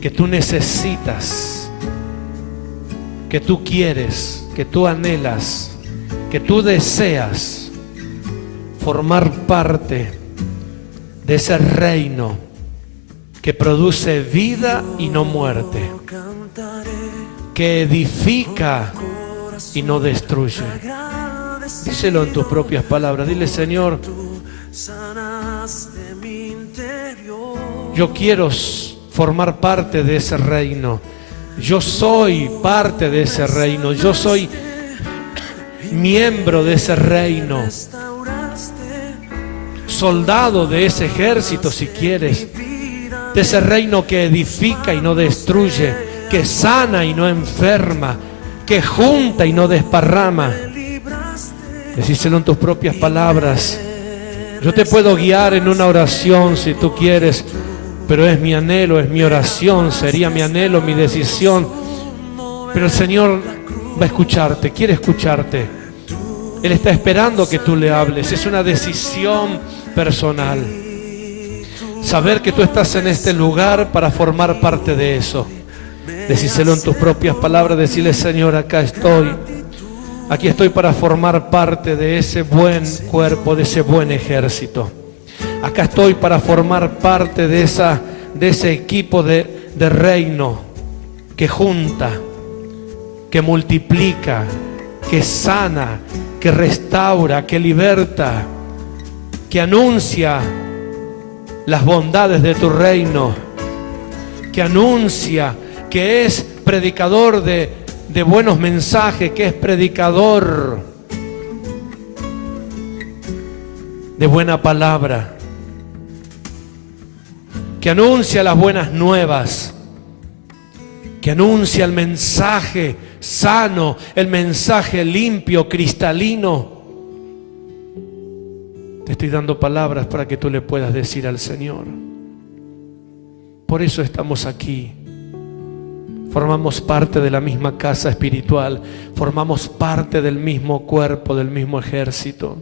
que tú necesitas, que tú quieres, que tú anhelas, que tú deseas formar parte de ese reino que produce vida y no muerte, que edifica y no destruye. Díselo en tus propias palabras. Dile: Señor, yo quiero formar parte de ese reino. Yo soy parte de ese reino. Yo soy miembro de ese reino, soldado de ese ejército, si quieres, de ese reino que edifica y no destruye, que sana y no enferma, que junta y no desparrama. Decíselo en tus propias palabras. Yo te puedo guiar en una oración si tú quieres, pero es mi anhelo, es mi oración, sería mi anhelo, mi decisión. Pero el Señor va a escucharte, quiere escucharte. Él está esperando que tú le hables. Es una decisión personal. Saber que tú estás en este lugar para formar parte de eso. Decíselo en tus propias palabras. Decirle: Señor, acá estoy. Aquí estoy para formar parte de ese buen cuerpo, de ese buen ejército. Acá estoy para formar parte de ese equipo de reino que junta, que multiplica, que sana, que restaura, que liberta, que anuncia las bondades de tu reino, que anuncia, que es predicador de buenos mensajes, que es predicador de buena palabra, que anuncia las buenas nuevas, que anuncia el mensaje sano, el mensaje limpio, cristalino. Te estoy dando palabras para que tú le puedas decir al Señor. Por eso estamos aquí. Formamos parte de la misma casa espiritual, formamos parte del mismo cuerpo, del mismo ejército.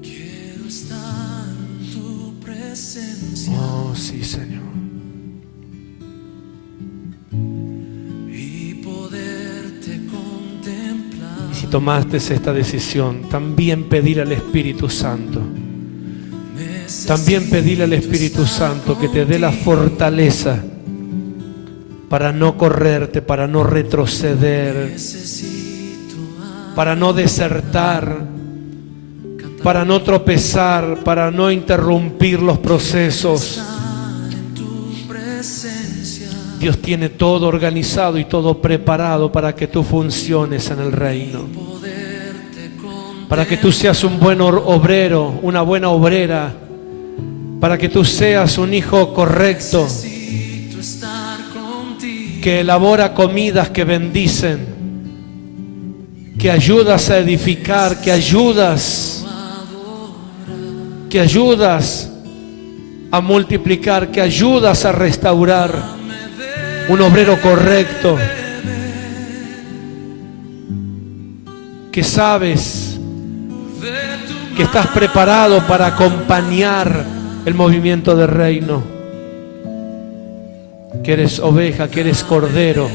Quiero estar en tu presencia. Oh, sí, Señor. Y poderte contemplar. Y si tomaste esta decisión, también pedir al Espíritu Santo. También pedirle al Espíritu Santo que te dé la fortaleza para no correrte, para no retroceder, para no desertar, para no tropezar, para no interrumpir los procesos. Dios tiene todo organizado y todo preparado para que tú funciones en el reino, para que tú seas un buen obrero, una buena obrera, para que tú seas un hijo correcto, que elabora comidas que bendicen, que ayudas a edificar, que ayudas a multiplicar, que ayudas a restaurar, un obrero correcto, que sabes que estás preparado para acompañar el movimiento del reino, que eres oveja, que eres cordero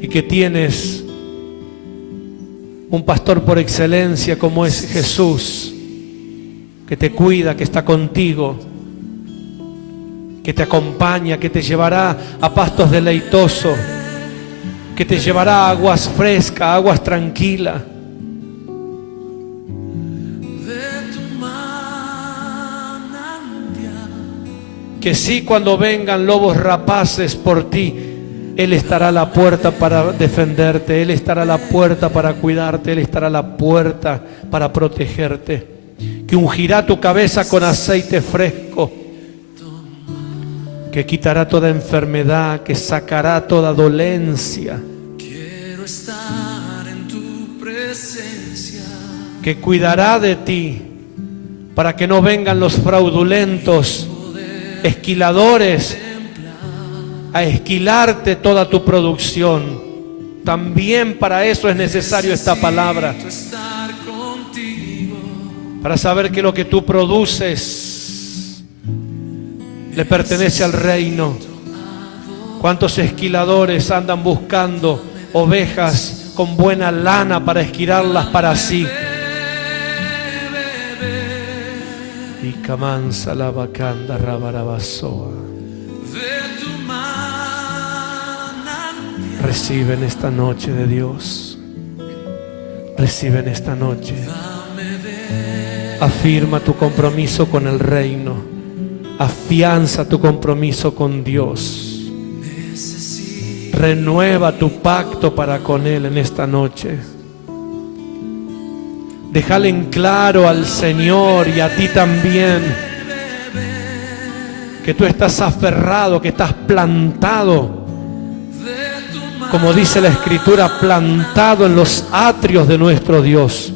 y que tienes un pastor por excelencia como es Jesús, que te cuida, que está contigo, que te acompaña, que te llevará a pastos deleitosos, que te llevará a aguas frescas, aguas tranquilas. Que sí, cuando vengan lobos rapaces por ti, Él estará a la puerta para defenderte, Él estará a la puerta para cuidarte, Él estará a la puerta para protegerte. Que ungirá tu cabeza con aceite fresco, que quitará toda enfermedad, que sacará toda dolencia. Quiero estar en tu presencia. Que cuidará de ti para que no vengan los fraudulentos esquiladores a esquilarte toda tu producción. También para eso es necesario esta palabra, para saber que lo que tú produces le pertenece al reino. ¿Cuántos esquiladores andan buscando ovejas con buena lana para esquilarlas para sí? Y camanza la vacanda rabarabasoa. Recibe en esta noche de Dios. Recibe en esta noche. Afirma tu compromiso con el reino. Afianza tu compromiso con Dios. Renueva tu pacto para con Él en esta noche. Déjale en claro al Señor y a ti también que tú estás aferrado, que estás plantado, como dice la Escritura, plantado en los atrios de nuestro Dios.